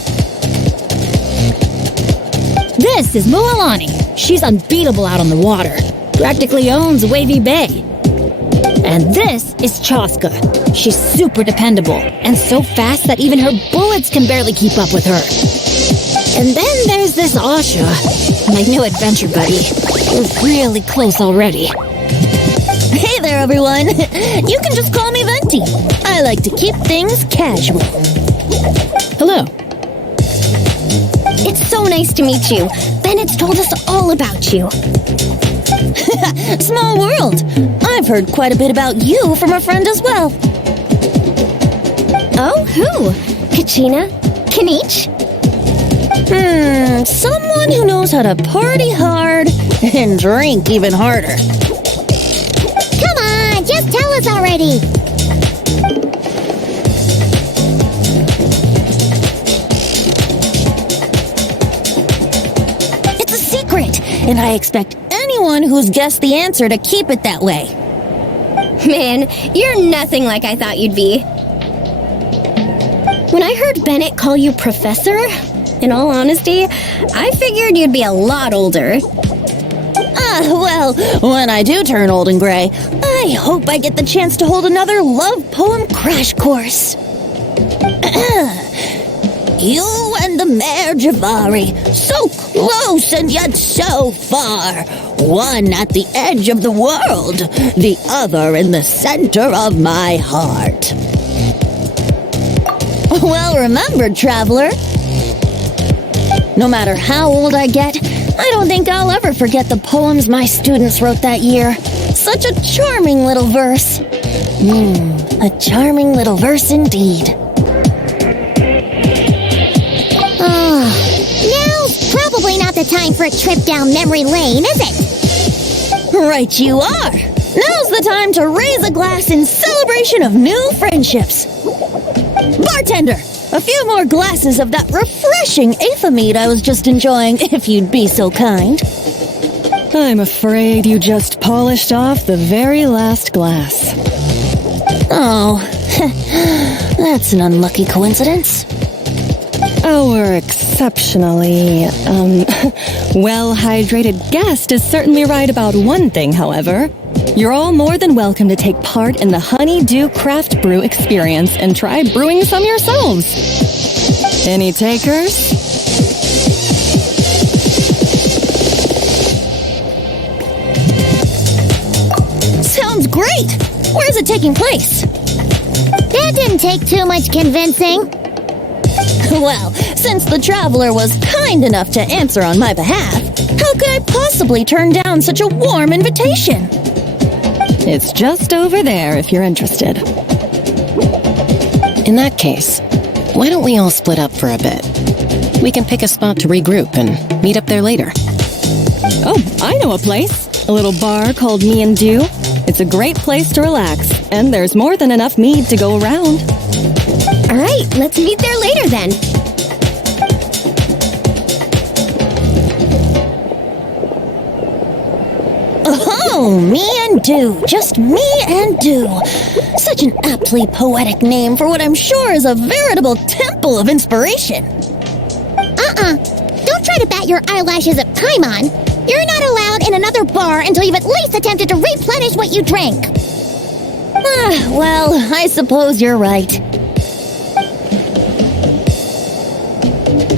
This is Mualani. She's unbeatable out on the water. Practically owns Wavy Bay. And this is Chaska. She's super dependable and so fast that even her bullets can barely keep up with her. And then there's this Asha, my new adventure buddy. We're really close already. Hey there, everyone. You can just call me Venti. I like to keep things casual. Hello. It's so nice to meet you. Bennett's told us all about you. Small world. I've heard quite a bit about you from a friend as well. Oh, who? Kachina? Kanich? Someone who knows how to party hard and drink even harder. Come on, just tell us already. It's a secret, and I expect anyone who's guessed the answer to keep it that way. Man, you're nothing like I thought you'd be. When I heard Bennett call you Professor, in all honesty, I figured you'd be a lot older. Well, when I do turn old and gray, I hope I get the chance to hold another love poem crash course. You and the Mare Javari, so close and yet so far. One at the edge of the world, the other in the center of my heart. Well remembered, traveler. No matter how old I get, I don't think I'll ever forget the poems my students wrote that year. Such a charming little verse. A charming little verse indeed. Now's probably not the time for a trip down memory lane, is it? Right you are. Now's the time to raise a glass in celebration of new friendships. Bartender, a few more glasses of that refreshing Aethamide I was just enjoying, if you'd be so kind. I'm afraid you just polished off the very last glass. Oh, that's an unlucky coincidence. Our exceptionally, well-hydrated guest is certainly right about one thing, however. You're all more than welcome to take part in the Honeydew Craft Brew experience and try brewing some yourselves. Any takers? Sounds great! Where's it taking place? That didn't take too much convincing. Well, since the traveler was kind enough to answer on my behalf, how could I possibly turn down such a warm invitation? It's just over there if you're interested. In that case, why don't we all split up for a bit? We can pick a spot to regroup and meet up there later. Oh, I know a place. A little bar called Me and Dew. It's a great place to relax, and there's more than enough mead to go around. All right, let's meet there later then. Oh, Me and Dew. Just Me and Dew. Such an aptly poetic name for what I'm sure is a veritable temple of inspiration. Don't try to bat your eyelashes at Paimon. You're not allowed in another bar until you've at least attempted to replenish what you drank. Well, I suppose you're right.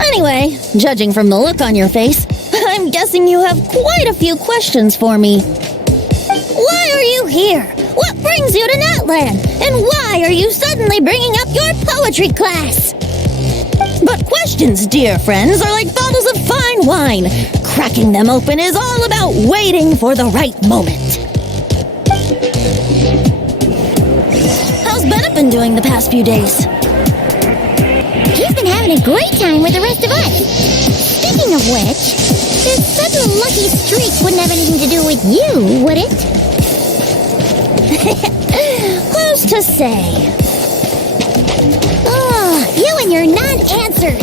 Anyway, judging from the look on your face, I'm guessing you have quite a few questions for me. Why are you here? What brings you to Natland? And why are you suddenly bringing up your poetry class? But questions, dear friends, are like bottles of fine wine. Cracking them open is all about waiting for the right moment. How's Bennett been doing the past few days? He's been having a great time with the rest of us. Speaking of which, this sudden lucky streak wouldn't have anything to do with you, would it? Who's to say? You and your non-answers.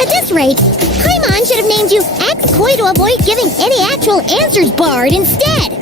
At this rate, Paimon should have named you Ex-Koi to avoid giving any actual answers barred instead.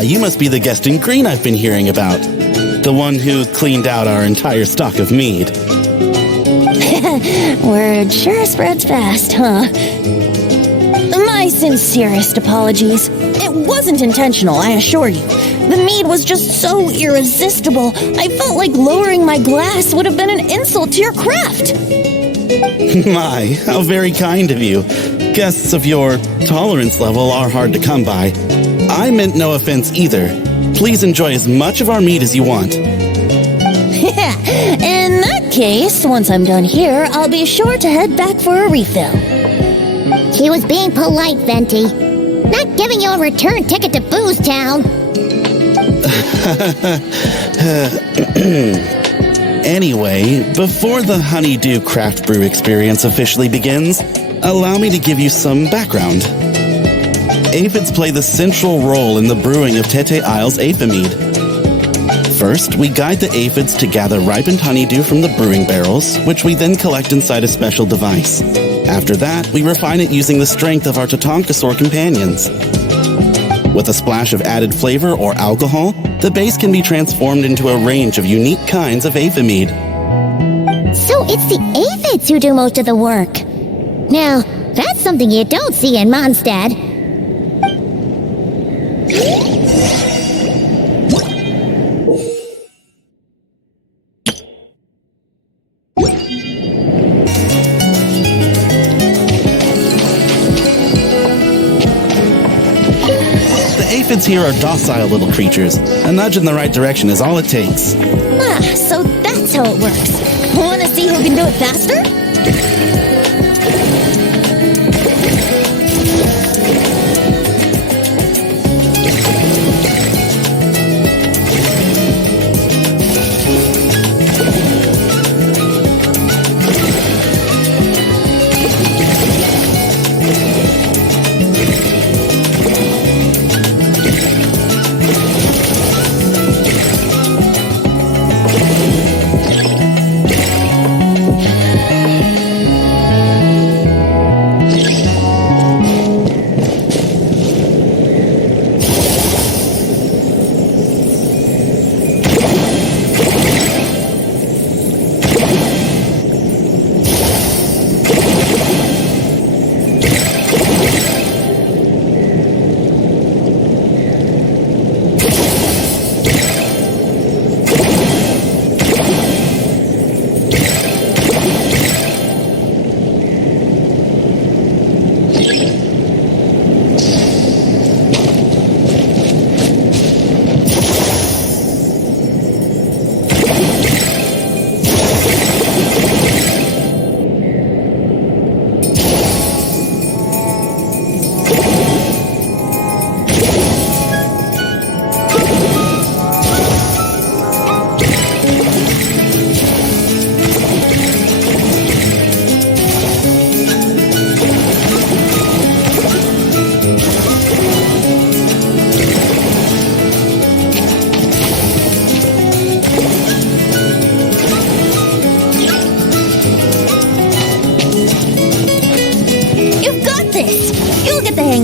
You must be the guest in green I've been hearing about. The one who cleaned out our entire stock of mead. Word sure spreads fast, huh? My sincerest apologies. It wasn't intentional, I assure you. The mead was just so irresistible. I felt like lowering my glass would have been an insult to your craft. My, how very kind of you. Guests of your tolerance level are hard to come by. I meant no offense either. Please enjoy as much of our mead as you want. In that case, once I'm done here, I'll be sure to head back for a refill. She was being polite, Venti. Not giving you a return ticket to Booze Town. Anyway, before the Honeydew Craft Brew experience officially begins, allow me to give you some background. Aphids play the central role in the brewing of Tete Isle's Aphid. First, we guide the aphids to gather ripened honeydew from the brewing barrels, which we then collect inside a special device. After that, we refine it using the strength of our Tatankasaur companions. With a splash of added flavor or alcohol, the base can be transformed into a range of unique kinds of aphid. So it's the aphids who do most of the work. Now, that's something you don't see in Mondstadt. Aphids here are docile little creatures. A nudge in the right direction is all it takes. So that's how it works. Want to see who can do it faster?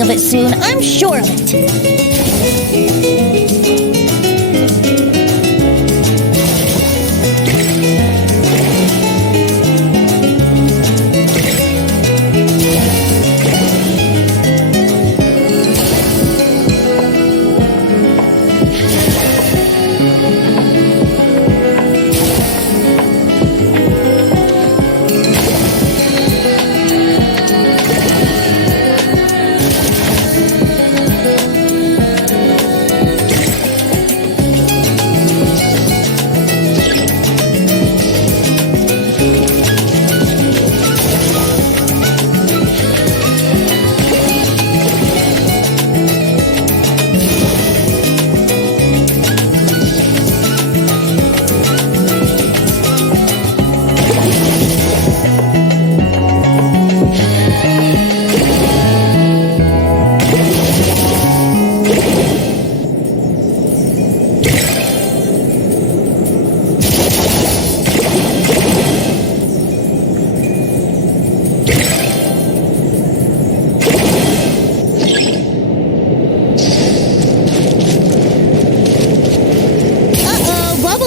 Of it soon, I'm sure of it.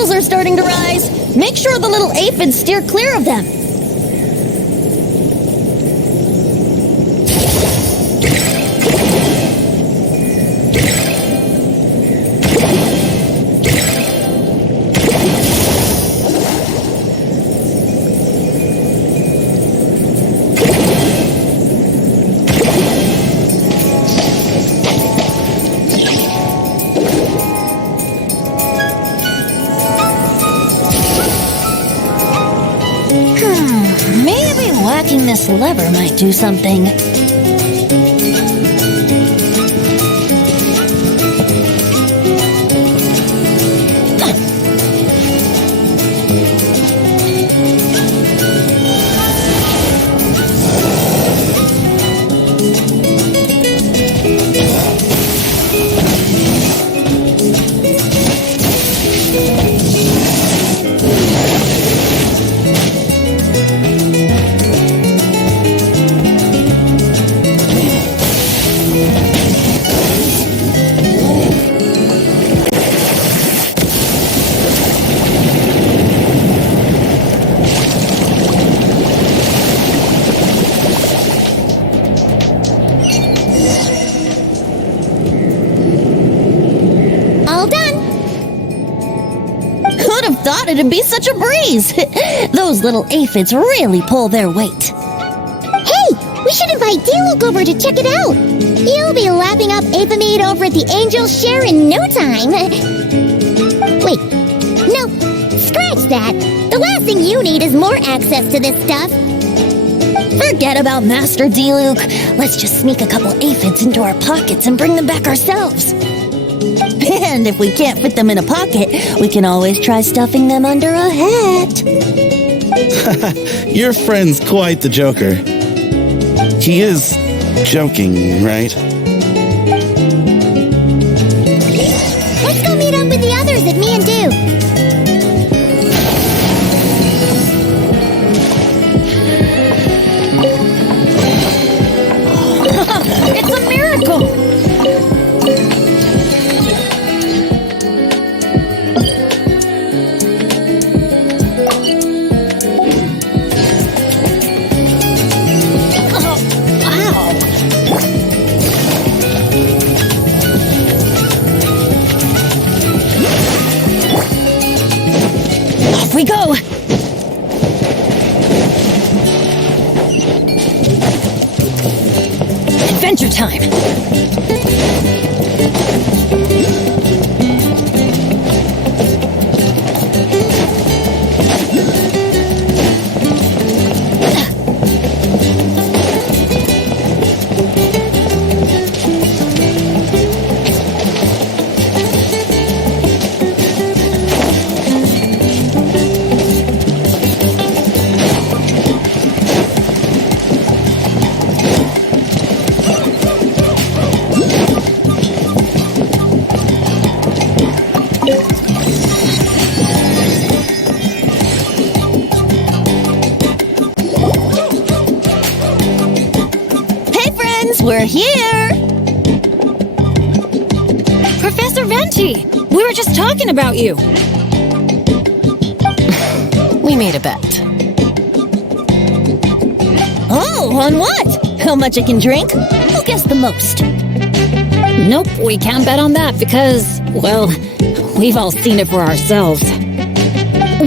Are starting to rise. Make sure the little aphids steer clear of them. whacking this lever might do something. Thought it'd be such a breeze. Those little aphids really pull their weight. Hey, we should invite D-Luke over to check it out. He'll be lapping up aphid over at the Angel's Share in no time. Wait, no, scratch that. The last thing you need is more access to this stuff. Forget about Master D-Luke. Let's just sneak a couple aphids into our pockets and bring them back ourselves. And if we can't fit them in a pocket, we can always try stuffing them under a hat. Your friend's quite the joker. He is joking, right? Let's go meet up with the others at Me and Do. It's a miracle! We go! Adventure time! We're here! Professor Venti! We were just talking about you! We made a bet. Oh, on what? How much I can drink? Who guessed the most? Nope, we can't bet on that because, well, we've all seen it for ourselves.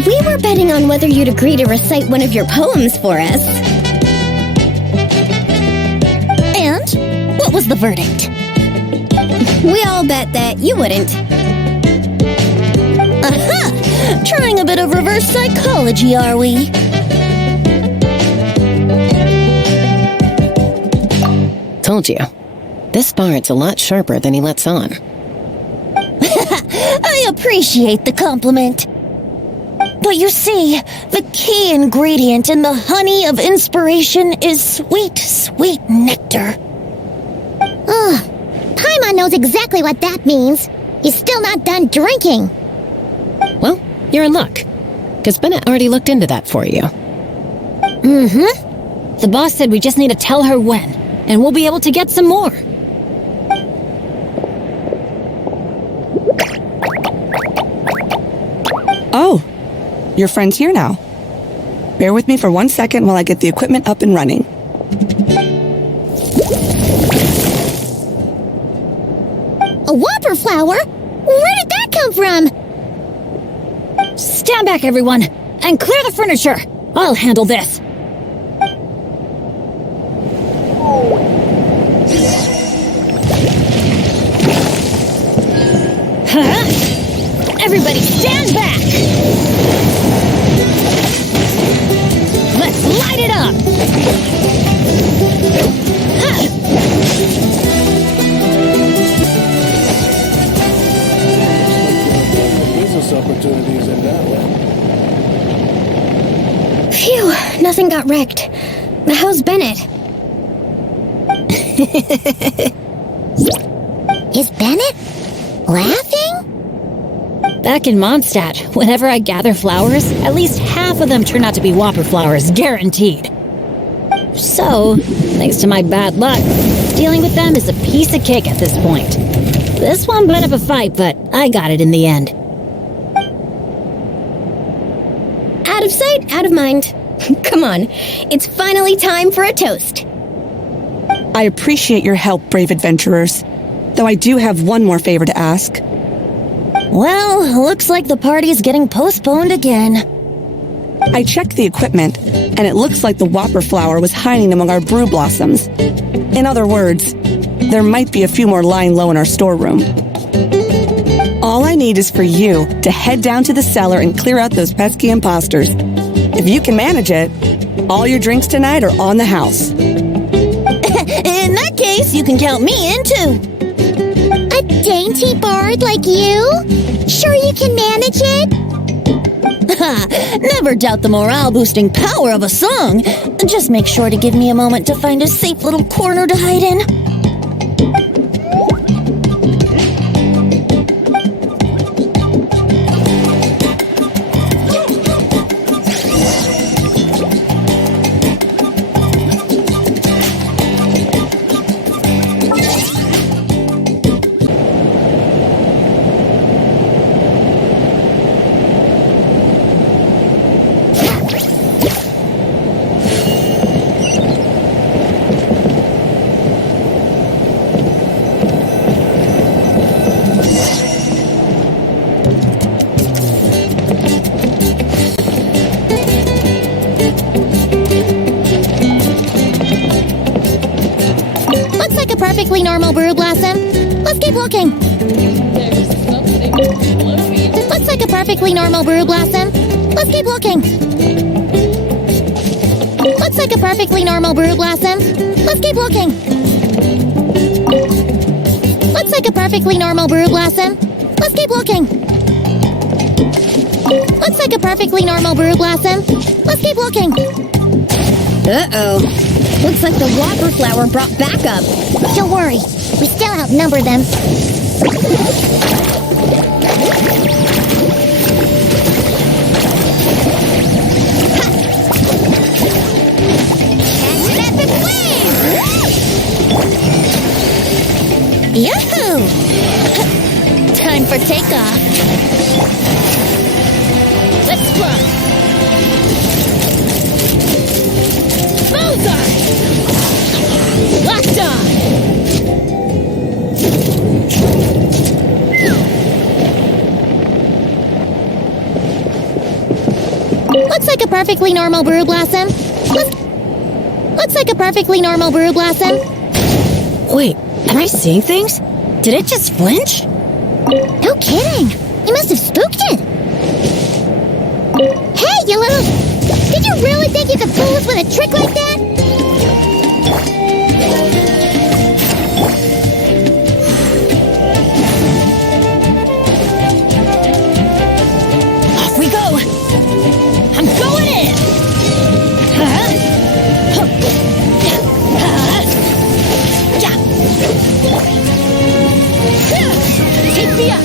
We were betting on whether you'd agree to recite one of your poems for us. What was the verdict? We all bet that you wouldn't. Aha! Trying a bit of reverse psychology, are we? Told you. This bard's a lot sharper than he lets on. I appreciate the compliment. But you see, the key ingredient in the honey of inspiration is sweet, sweet nectar. Paimon knows exactly what that means. He's still not done drinking. Well, you're in luck. Because Bennett already looked into that for you. Mm-hmm. The boss said we just need to tell her when, and we'll be able to get some more. Oh, your friend's here now. Bear with me for 1 second while I get the equipment up and running. A whopper flower? Where did that come from? Stand back, everyone, and clear the furniture. I'll handle this. Huh? Everybody stand back! Let's light it up! up! Business opportunities in that way. Phew, nothing got wrecked. How's Bennett? Is Bennett laughing? Back in Mondstadt, whenever I gather flowers, at least half of them turn out to be whopper flowers, guaranteed. So, thanks to my bad luck, dealing with them is a piece of cake at this point. This one bit of a fight, but I got it in the end. Out of sight, out of mind. Come on, it's finally time for a toast. I appreciate your help, brave adventurers. Though I do have one more favor to ask. Well, looks like the party's getting postponed again. I checked the equipment, and it looks like the whopper flower was hiding among our brew blossoms. In other words, there might be a few more lying low in our storeroom. All I need is for you to head down to the cellar and clear out those pesky imposters. If you can manage it, all your drinks tonight are on the house. In that case, you can count me in too. A dainty bard like you? Sure you can manage it? Never doubt the morale-boosting power of a song. Just make sure to give me a moment to find a safe little corner to hide in. Perfectly normal brew blossom. Let's keep looking. Looks like a perfectly normal brew blossom. Let's keep looking. Looks like a perfectly normal brew blossom. Let's keep looking. Looks like a perfectly normal brew blossom. Let's keep looking. Looks like a perfectly normal brew blossom. Let's keep looking. Uh-oh. Looks like the whopper flower brought back up. Don't worry, we still outnumber them. Yahoo! Time for takeoff. Let's fly. Bullseye! Locked on! Looks like a perfectly normal brew blossom. Looks like a perfectly normal brew blossom. Wait, am I seeing things? Did it just flinch? No kidding. You must have spooked it. Hey, you little... Did you really think you could fool us with a trick like that? Off we go! I'm going in! Take me up!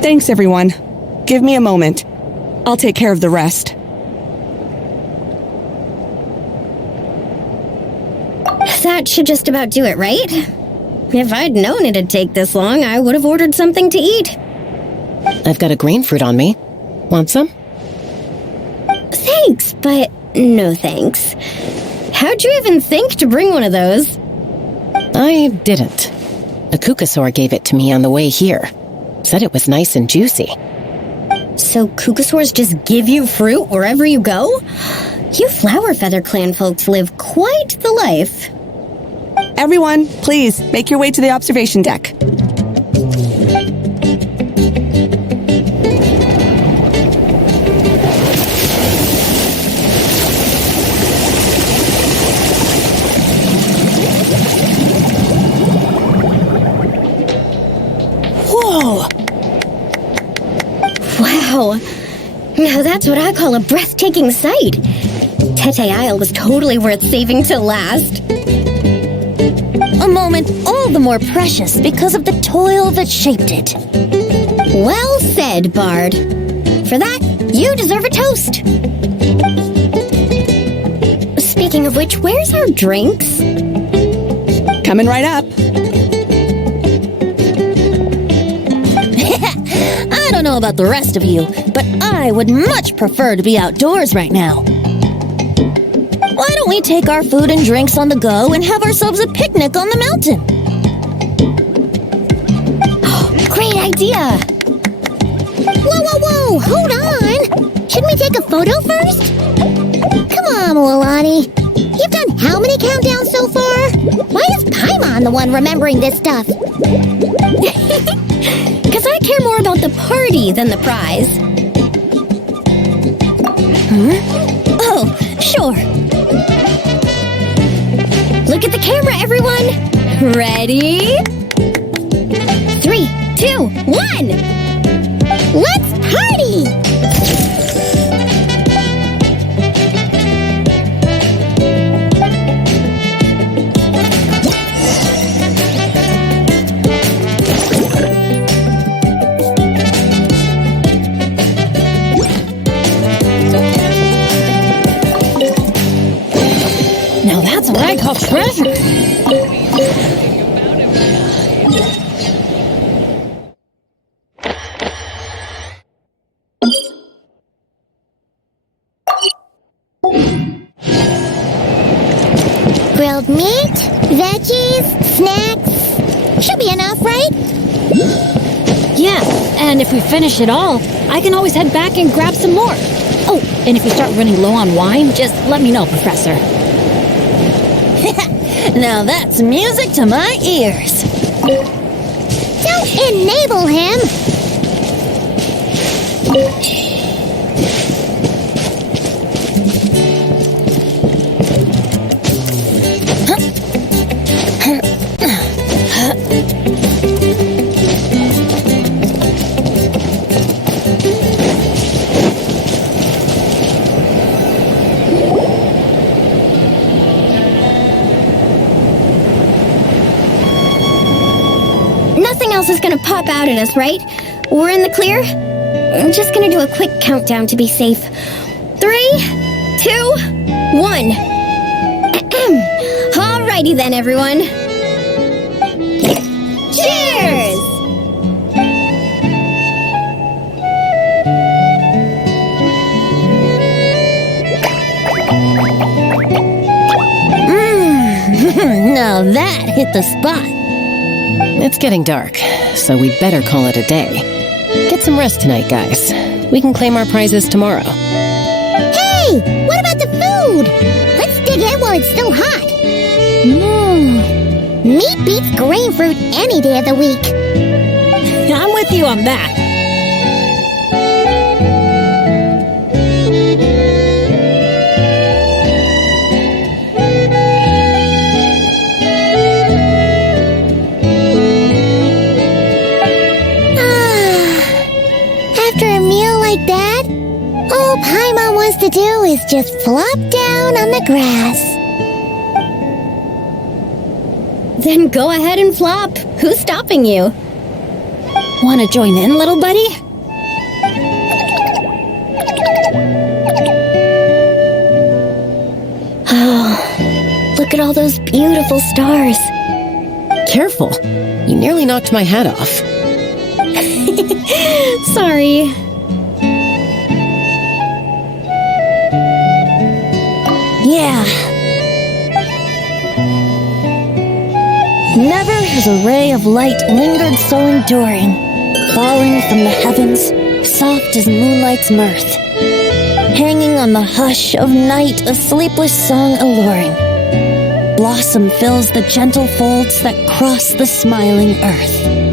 Thanks, everyone. Give me a moment. I'll take care of the rest. That should just about do it, right? If I'd known it'd take this long, I would have ordered something to eat. I've got a green fruit on me. Want some? Thanks, but no thanks. How'd you even think to bring one of those? I didn't. A Kukasaur gave it to me on the way here. Said it was nice and juicy. So Kukasaurs just give you fruit wherever you go? You Flower Feather Clan folks live quite the life. Everyone, please, make your way to the observation deck. Whoa! Wow. Now that's what I call a breathtaking sight. Tete Isle was totally worth saving till last. A moment all the more precious because of the toil that shaped it. Well said, Bard. For that, you deserve a toast. Speaking of which, where's our drinks? Coming right up. I don't know about the rest of you, but I would much prefer to be outdoors right now. Why don't we take our food and drinks on the go and have ourselves a picnic on the mountain? Great idea! Whoa, whoa, whoa! Hold on! Shouldn't we take a photo first? Come on, Milani. You've done how many countdowns so far? Why is Paimon the one remembering this stuff? Because I care more about the party than the prize. Huh? Oh, sure. Look at the camera, everyone! Ready? 3, 2, 1! Let's party! Now that's what I call treasure. Grilled meat, veggies, snacks. Should be enough, right? Yeah, and if we finish it all, I can always head back and grab some more. Oh, and if we start running low on wine, just let me know, Professor. Now that's music to my ears. Don't enable him! Nothing else is gonna pop out at us, right? We're in the clear? I'm just gonna do a quick countdown to be safe. 3, 2, 1. Alrighty then, everyone. Cheers! Now that hit the spot. It's getting dark, so we'd better call it a day. Get some rest tonight, guys. We can claim our prizes tomorrow. Hey! What about the food? Let's dig in while it's still hot. Meat beats green fruit any day of the week. I'm with you on that. After a meal like that, all Paimon wants to do is just flop down on the grass. Then go ahead and flop. Who's stopping you? Want to join in, little buddy? Oh, look at all those beautiful stars. Careful. You nearly knocked my hat off. Sorry. Yeah. Never has a ray of light lingered so enduring, falling from the heavens, soft as moonlight's mirth. Hanging on the hush of night, a sleepless song alluring. Blossom fills the gentle folds that cross the smiling earth.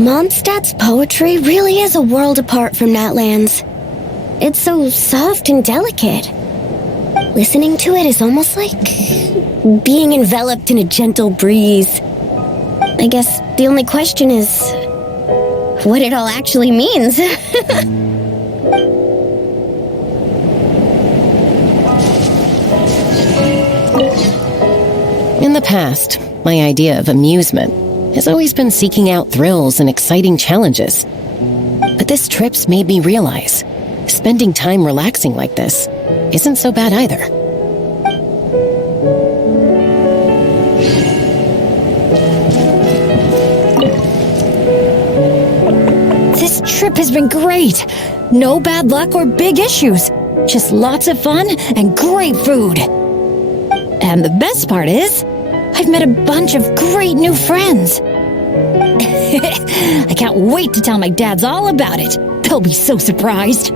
Mondstadt's poetry really is a world apart from Natlan's. It's so soft and delicate. Listening to it is almost like being enveloped in a gentle breeze. I guess the only question is what it all actually means. In the past, my idea of amusement has always been seeking out thrills and exciting challenges. But this trip's made me realize spending time relaxing like this isn't so bad either. This trip has been great. No bad luck or big issues. Just lots of fun and great food. And the best part is, I've met a bunch of great new friends. I can't wait to tell my dads all about it. They'll be so surprised.